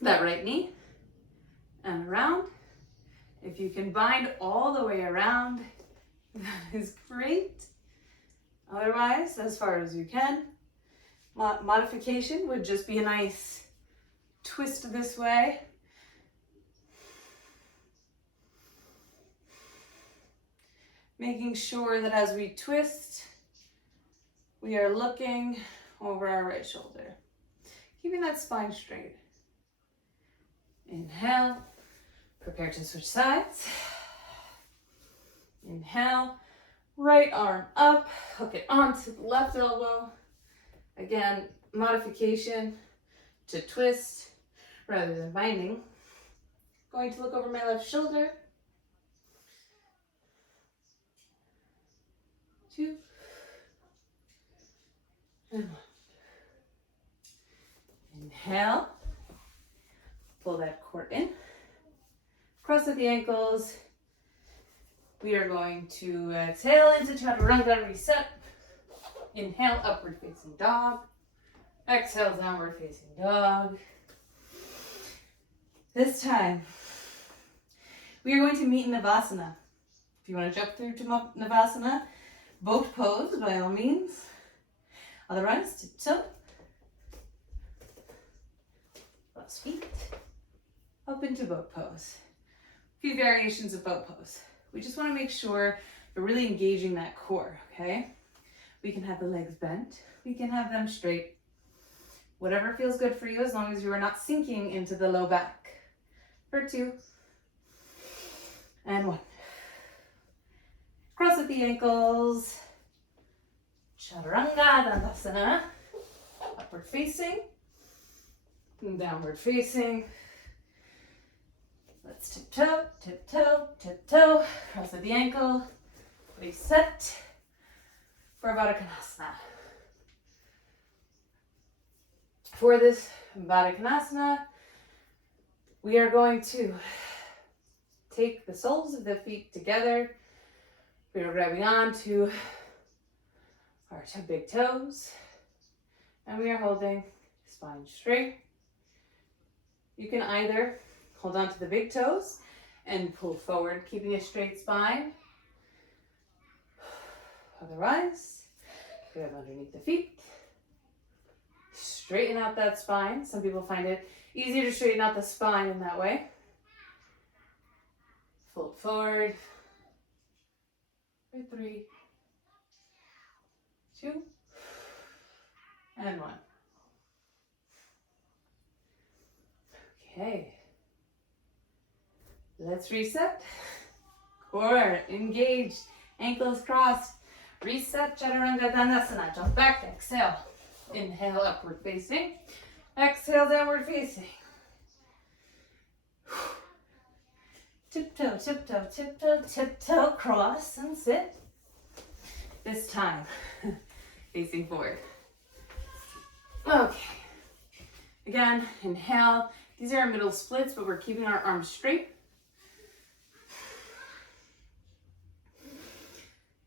that right knee and around. If you can bind all the way around, that is great. Otherwise, as far as you can, modification would just be a nice twist this way. Making sure that as we twist, we are looking over our right shoulder. Keeping that spine straight. Inhale, prepare to switch sides. Inhale, right arm up, hook it onto the left elbow. Again, modification to twist rather than binding. Going to look over my left shoulder. 2, and 1. Inhale, Pull that core in. Cross at the ankles. We are going to exhale into chaturanga, reset. Inhale, upward facing dog. Exhale, downward facing dog. This time, we are going to meet in Navasana. If you want to jump through to Navasana, boat pose by all means. Otherwise, tiptoe. Cross feet. Up into boat pose. A few variations of boat pose. We just want to make sure we're really engaging that core, okay? We can have the legs bent. We can have them straight. Whatever feels good for you, as long as you are not sinking into the low back. For 2. And 1. Cross at the ankles. Chaturanga Dandasana. Upward facing. Downward facing. Let's tiptoe, tiptoe, tiptoe. Cross at the ankle. Reset for Baddha Konasana. For this Baddha Konasana, we are going to take the soles of the feet together. We are grabbing on to our 2 big toes. And we are holding spine straight. You can either hold on to the big toes and pull forward, keeping a straight spine. Otherwise, grab underneath the feet. Straighten out that spine. Some people find it easier to straighten out the spine in that way. Fold forward. For 3, 2, and 1. Okay. Let's reset. Core engaged. Ankles crossed. Reset, Chaturanga Dandasana. Jump back, exhale. Inhale, upward facing. Exhale, downward facing. Tiptoe, tiptoe, tiptoe, tiptoe, cross and sit. This time, facing forward. Okay. Again, inhale. These are our middle splits, but we're keeping our arms straight.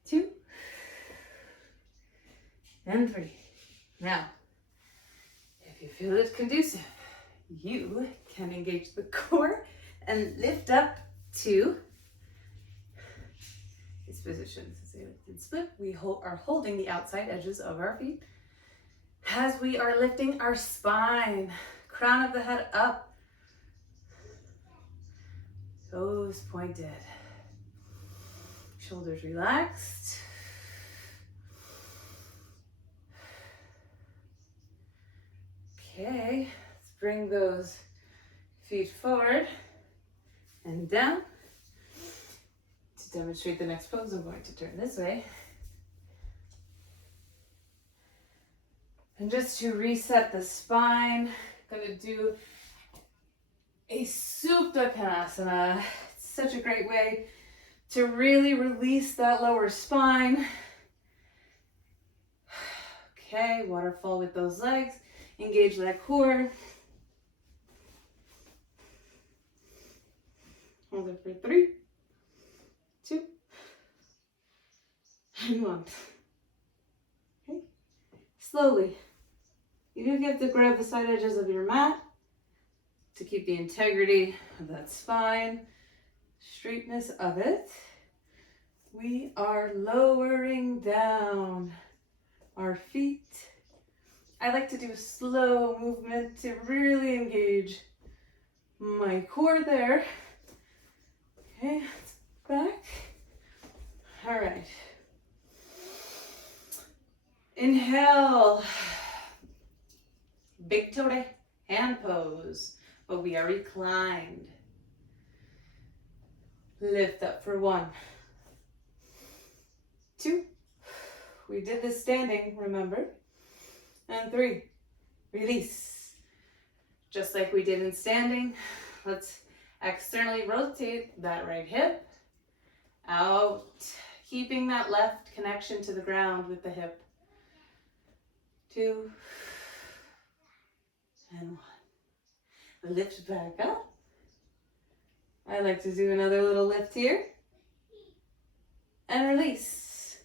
2, and 3. Now, if you feel it's conducive, you can engage the core and lift up to these positions. As a lifted split, we are holding the outside edges of our feet as we are lifting our spine, crown of the head up, toes pointed, shoulders relaxed. Okay, let's bring those feet forward and down. To demonstrate the next pose, I'm going to turn this way. And just to reset the spine, I'm going to do a Supta Konasana. It's such a great way to really release that lower spine. Okay, waterfall with those legs. Engage that core. Hold it for 3, 2, and 1. Okay. Slowly. You do have to grab the side edges of your mat to keep the integrity of that spine, straightness of it. We are lowering down our feet. I like to do a slow movement to really engage my core there. Okay, back. All right. Inhale. Big toe to hand pose, but we are reclined. Lift up for 1, 2. We did this standing, remember? And 3, release. Just like we did in standing, let's externally rotate that right hip out, keeping that left connection to the ground with the hip. 2, and 1. lift back up. I like to do another little lift here. And release.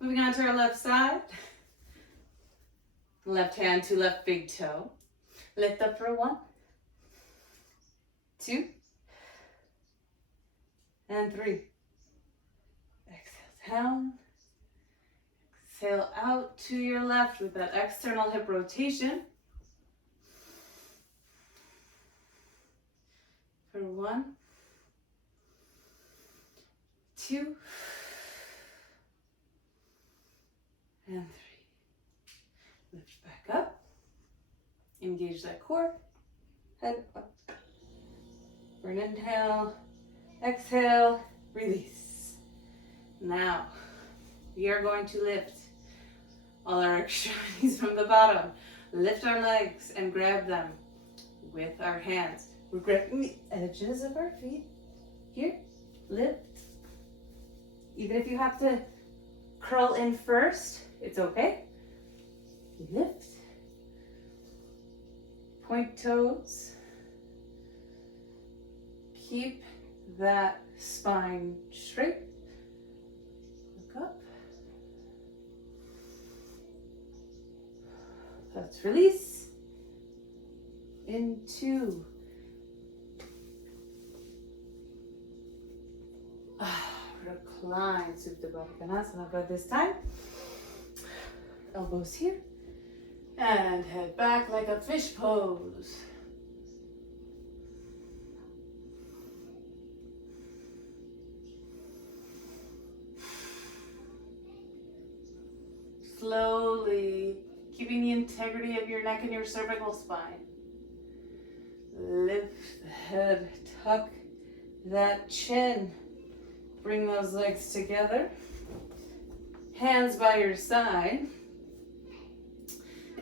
Moving on to our left side. Left hand to left big toe. Lift up for 1, 2, and 3. Exhale down. Exhale out to your left with that external hip rotation. For 1, 2, and 3. Lift back up. Engage that core. Head up. For an inhale, exhale, release. Now, we are going to lift all our extremities from the bottom. Lift our legs and grab them with our hands. We're grabbing the edges of our feet. Here, lift. Even if you have to curl in first, it's okay. Lift. Point toes. Keep that spine straight. Look up. Let's release. Into recline Supta Baddha Konasana, but this time, elbows here, and head back like a fish pose. Slowly, keeping the integrity of your neck and your cervical spine. Lift the head, tuck that chin. Bring those legs together. Hands by your side.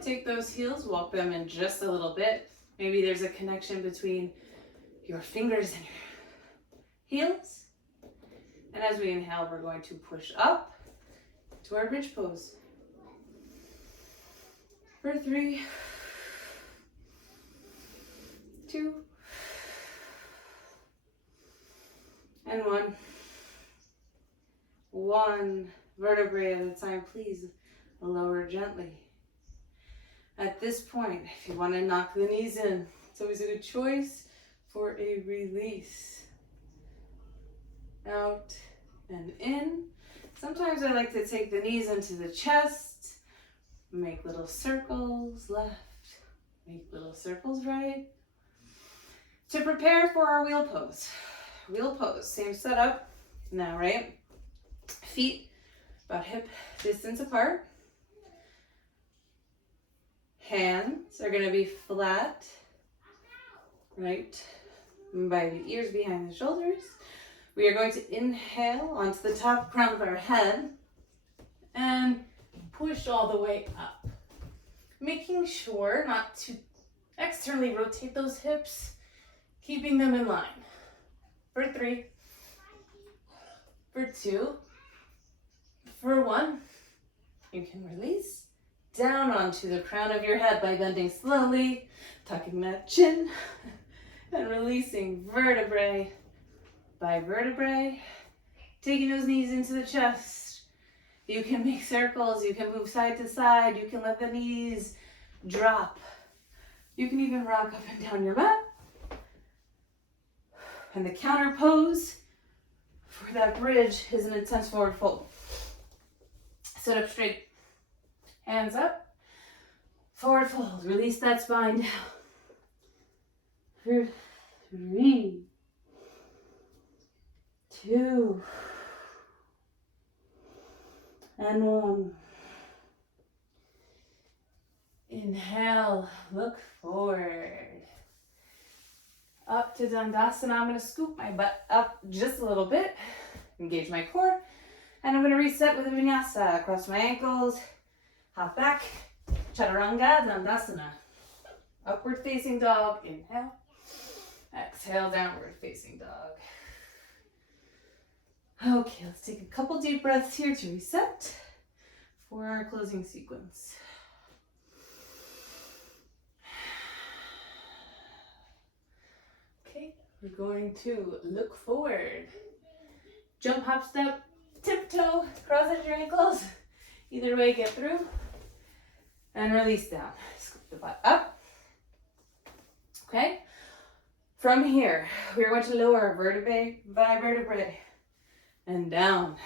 Take those heels, walk them in just a little bit. Maybe there's a connection between your fingers and your heels. And as we inhale, we're going to push up to our bridge pose. For 3, 2, and 1. One vertebrae at a time, please lower gently. At this point, if you want to knock the knees in, it's always a good choice for a release. Out and in. Sometimes I like to take the knees into the chest, make little circles left, make little circles right. To prepare for our wheel pose. Wheel pose, same setup now, right? Feet about hip distance apart. Hands are going to be flat, right by the ears behind the shoulders. We are going to inhale onto the top crown of our head and push all the way up. Making sure not to externally rotate those hips, keeping them in line. For 3, for 2, for 1, you can release down onto the crown of your head by bending slowly, tucking that chin, and releasing vertebrae by vertebrae, taking those knees into the chest. You can make circles, you can move side to side, you can let the knees drop. You can even rock up and down your mat. And the counter pose for that bridge is an intense forward fold. Sit up straight, hands up, forward fold, release that spine down. For 3, 2, and 1. Inhale, look forward. Up to Dandasana. I'm going to scoop my butt up just a little bit, engage my core, and I'm going to reset with a vinyasa. Across my ankles, hop back, Chaturanga Dandasana. Upward facing dog, inhale. Exhale, downward facing dog. Okay, let's take a couple deep breaths here to reset for our closing sequence. we're going to look forward. Jump, hop, step, tiptoe, cross at your ankles. Either way, get through. And release down. Scoop the butt up. Okay? From here, we're going to lower vertebrae by vertebrae and down.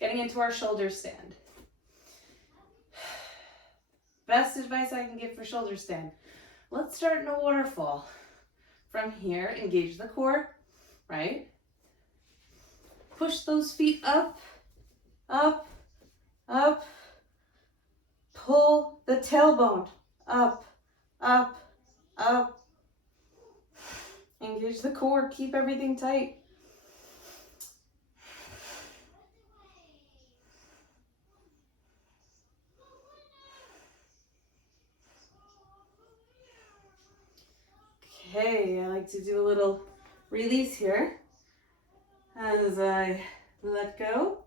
Getting into our shoulder stand. Best advice I can give for shoulder stand. Let's start in a waterfall. From here, engage the core, right? Push those feet up, up, up. Pull the tailbone up, up, up. Engage the core, keep everything tight. Okay, I like to do a little release here. As I let go,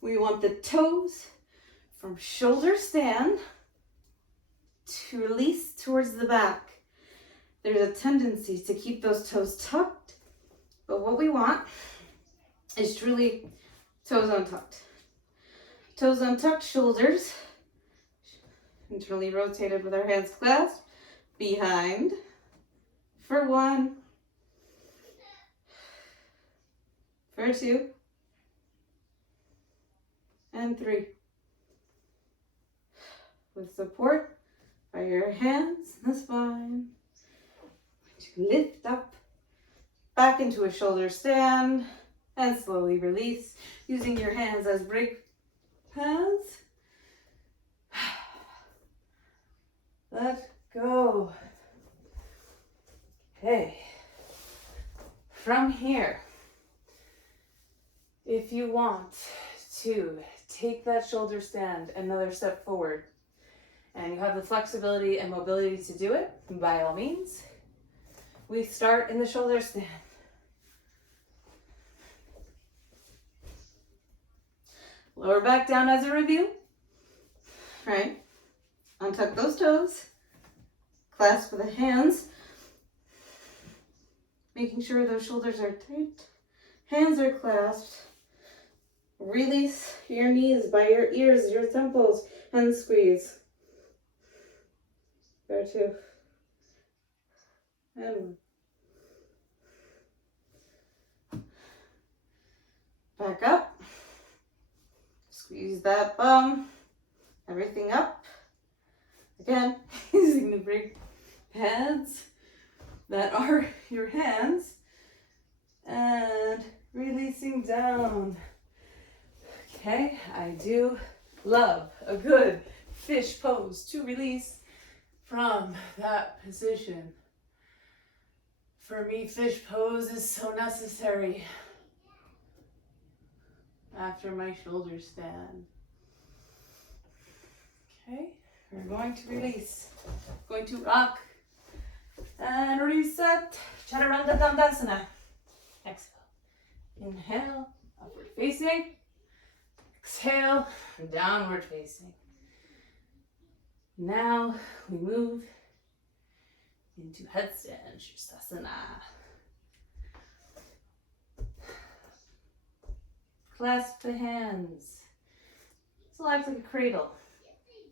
we want the toes from shoulder stand to release towards the back. There's a tendency to keep those toes tucked, but what we want is truly toes untucked. Toes untucked, shoulders internally rotated with our hands clasped behind for 1, for 2, and 3. With support by your hands and the spine. To lift up, back into a shoulder stand, and slowly release, using your hands as brake pads. Let go. Okay. From here, if you want to take that shoulder stand another step forward, and you have the flexibility and mobility to do it, by all means, we start in the shoulder stand. Lower back down as a review, right? Untuck those toes, clasp the hands, making sure those shoulders are tight, hands are clasped. Release your knees by your ears, your temples, and squeeze. There, 2. And 1. Back up. Squeeze that bum. Everything up. Again, using the brake pads that are your hands. And releasing down. Okay, I do love a good fish pose to release from that position. For me, fish pose is so necessary after my shoulder stand. Okay, we're going to release. Going to rock and reset. Chaturanga Dandasana. Exhale. Inhale, upward facing. Exhale, downward facing. Now we move into headstand, Shirsasana. Clasp the hands. So it acts like a cradle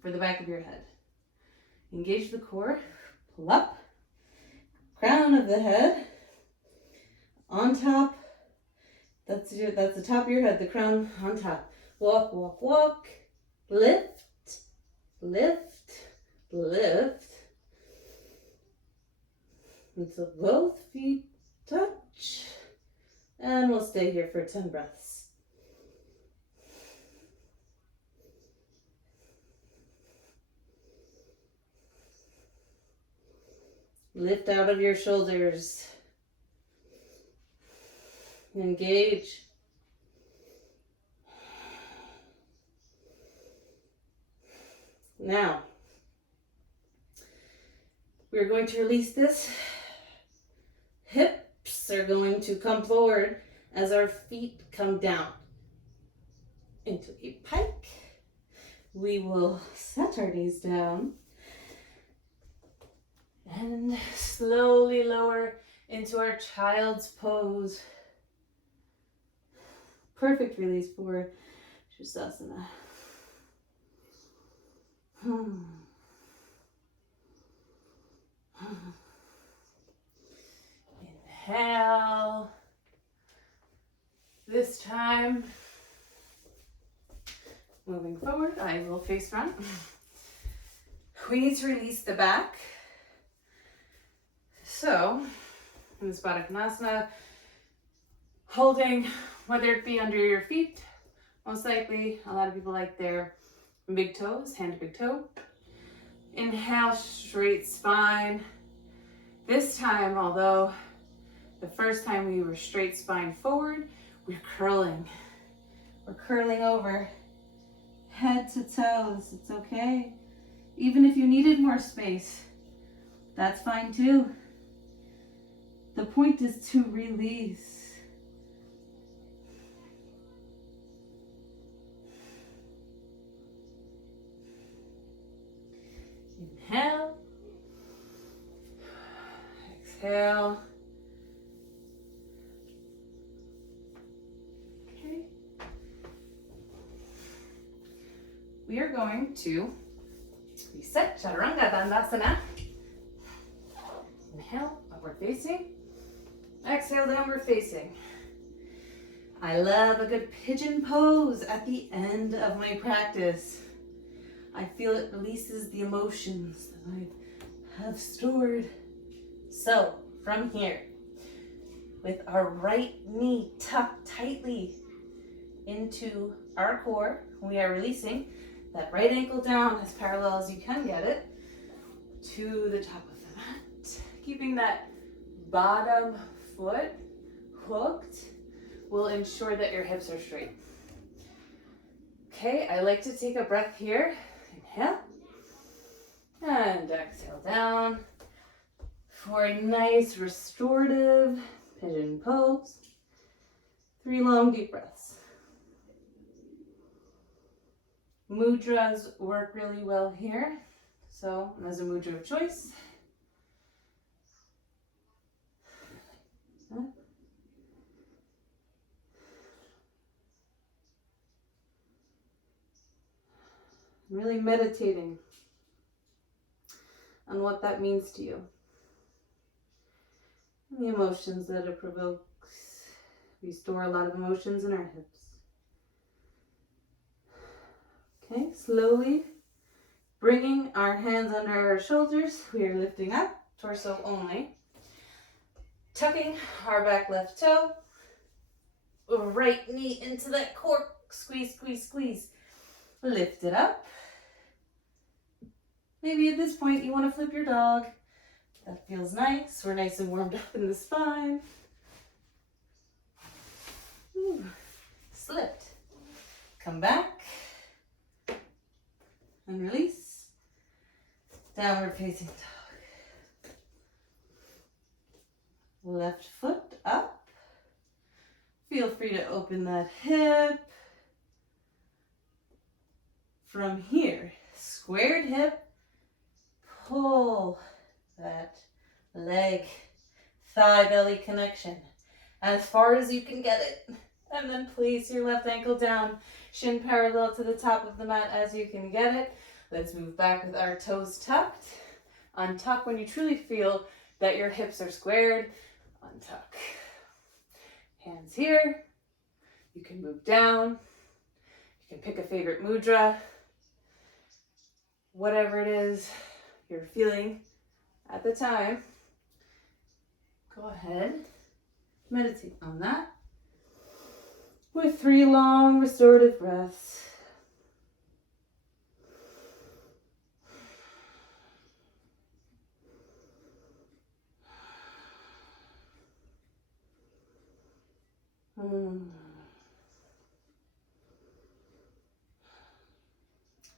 for the back of your head. Engage the core, pull up, crown of the head, on top. That's the top of your head, the crown on top. Walk, walk, walk, lift, lift, lift. Until both feet touch. And we'll stay here for 10 breaths. Lift out of your shoulders. Engage. Now, we're going to release this. Hips are going to come forward as our feet come down into a pike. We will set our knees down and slowly lower into our child's pose. Perfect release for Shavasana. Inhale. This time, moving forward, I will face front. We need to release the back. So, in this Baddha Konasana, holding, whether it be under your feet, most likely, a lot of people like their big toes, hand to big toe. Inhale, straight spine. This time, although the first time we were straight spine forward, we're curling. We're curling over, head to toes. It's okay. Even if you needed more space, that's fine too. The point is to release. Inhale. Exhale. Okay. We are going to reset Chaturanga Dandasana. Inhale, upward facing. Exhale, downward facing. I love a good pigeon pose at the end of my practice. I feel it releases the emotions that I have stored. So, from here, with our right knee tucked tightly into our core, we are releasing that right ankle down as parallel as you can get it to the top of the mat. Keeping that bottom foot hooked will ensure that your hips are straight. Okay, I like to take a breath here. Inhale and exhale down for a nice restorative pigeon pose. 3 long deep breaths. Mudras work really well here, so as a mudra of choice. Really meditating on what that means to you. And the emotions that it provokes. We store a lot of emotions in our hips. Okay, slowly bringing our hands under our shoulders. We are lifting up, torso only. Tucking our back left toe. Right knee into that core. Squeeze, squeeze, squeeze. Lift it up. Maybe at this point you want to flip your dog. That feels nice. We're nice and warmed up in the spine. Ooh, slipped. Come back. And release. Downward facing dog. Left foot up. Feel free to open that hip. From here, squared hip. Pull that leg, thigh belly connection as far as you can get it. And then place your left ankle down, shin parallel to the top of the mat as you can get it. Let's move back with our toes tucked. Untuck when you truly feel that your hips are squared. Untuck. Hands here. You can move down. You can pick a favorite mudra. Whatever it is you're feeling at the time, go ahead, meditate on that with 3 long restorative breaths.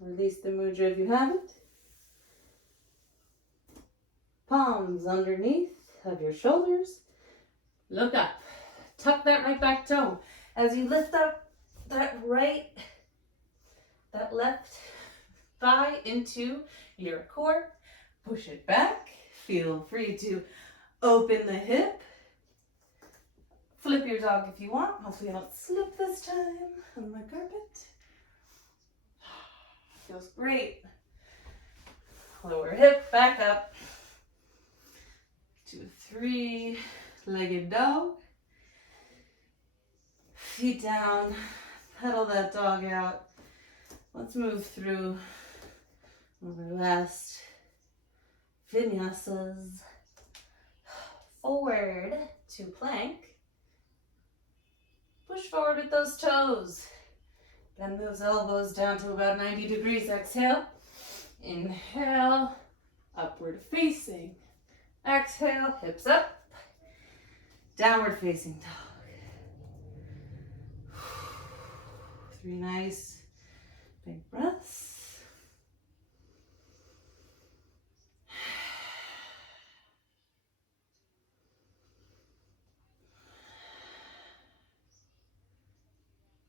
Release the mudra if you haven't. Palms underneath of your shoulders. Look up. Tuck that right back toe. As you lift up that left thigh into your core, push it back. Feel free to Open the hip. Flip your dog if you want. Hopefully I don't slip this time on the carpet. Feels great. Lower hip, back up to a 3-legged dog. Feet down, pedal that dog out. Let's move through our last vinyasas. Forward to plank. Push forward with those toes. Bend those elbows down to about 90 degrees. Exhale. Inhale, upward facing. Exhale, hips up. Downward facing dog. 3 nice big breaths.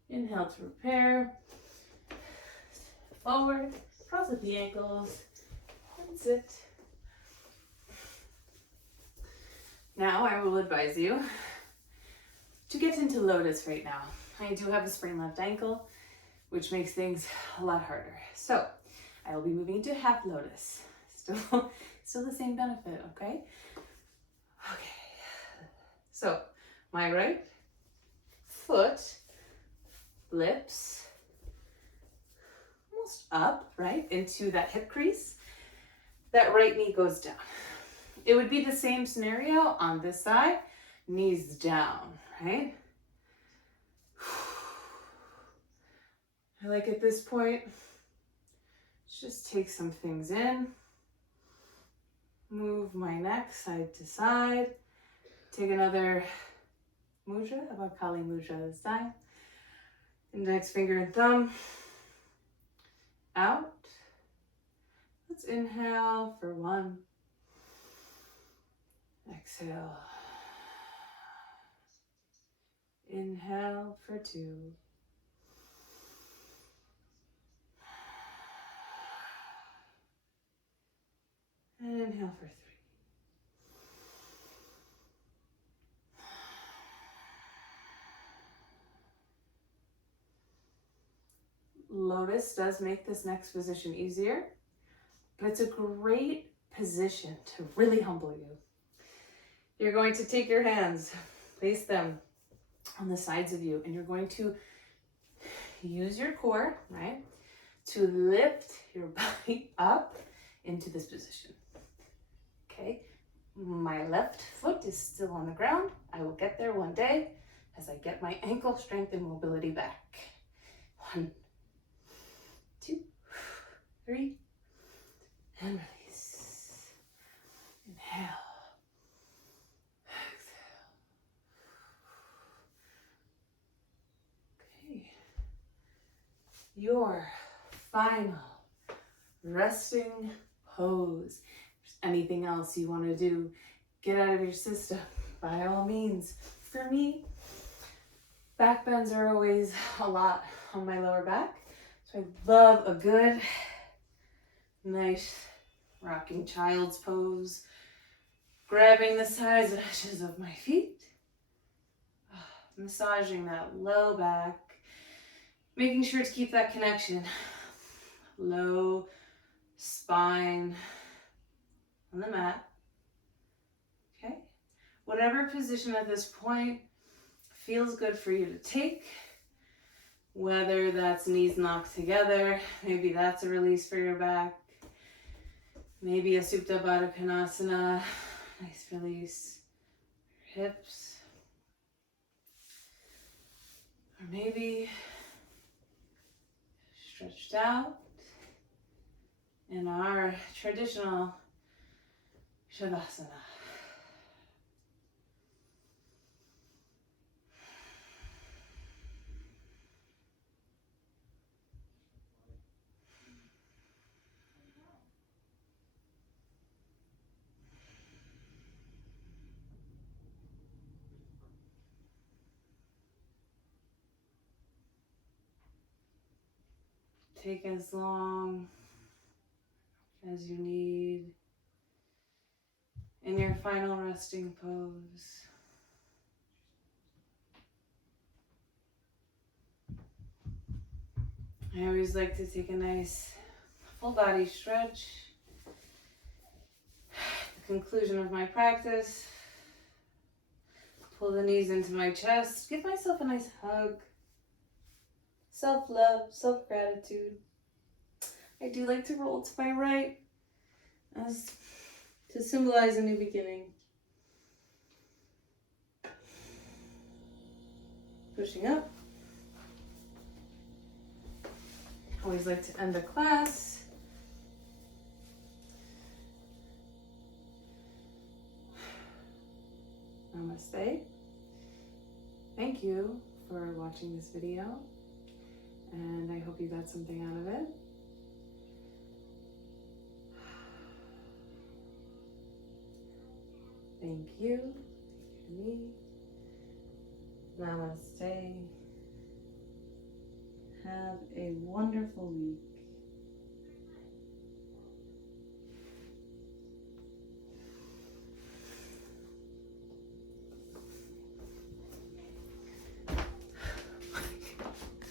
Inhale to repair. Forward, cross at the ankles, and sit. Now I will advise you to get into lotus right now. I do have a sprained left ankle, which makes things a lot harder. So I will be moving into half lotus. Still the same benefit, okay? Okay. So my right foot flips almost up, right, into that hip crease. That right knee goes down. It would be the same scenario on this side, knees down, right? I like at this point, just take some things in, move my neck side to side, take another mudra, about Kali mudra this time. Index finger and thumb out. Let's inhale for 1. Exhale. Inhale for 2. And inhale for 3. Lotus does make this next position easier, but it's a great position to really humble you. You're going to take your hands, place them on the sides of you, and you're going to use your core, right, to lift your body up into this position. Okay, my left foot is still on the ground. I will get there one day as I get my ankle strength and mobility back. 1, 2, 3, and release. Inhale. Exhale. Okay. Your final resting pose. If there's anything else you want to do, get out of your system, by all means. For me, back bends are always a lot on my lower back. So I love a good, nice rocking child's pose. Grabbing the sides and edges of my feet. Massaging that low back. Making sure to keep that connection. Low spine on the mat. Okay? Whatever position at this point feels good for you to take. Whether that's knees knocked together, maybe that's a release for your back. Maybe a Supta Baddha Konasana, nice release. Hips. Or maybe stretched out in our traditional Shavasana. Take as long as you need. in your final resting pose. I always like to take a nice full body stretch at the conclusion of my practice. Pull the knees into my chest. Give myself a nice hug. Self-love, self-gratitude. I do like to roll to my right as to symbolize a new beginning. Pushing up. Always like to end a class. Namaste. Thank you for watching this video, and I hope you got something out of it. Thank you. Take your knee. Namaste. Have a wonderful week.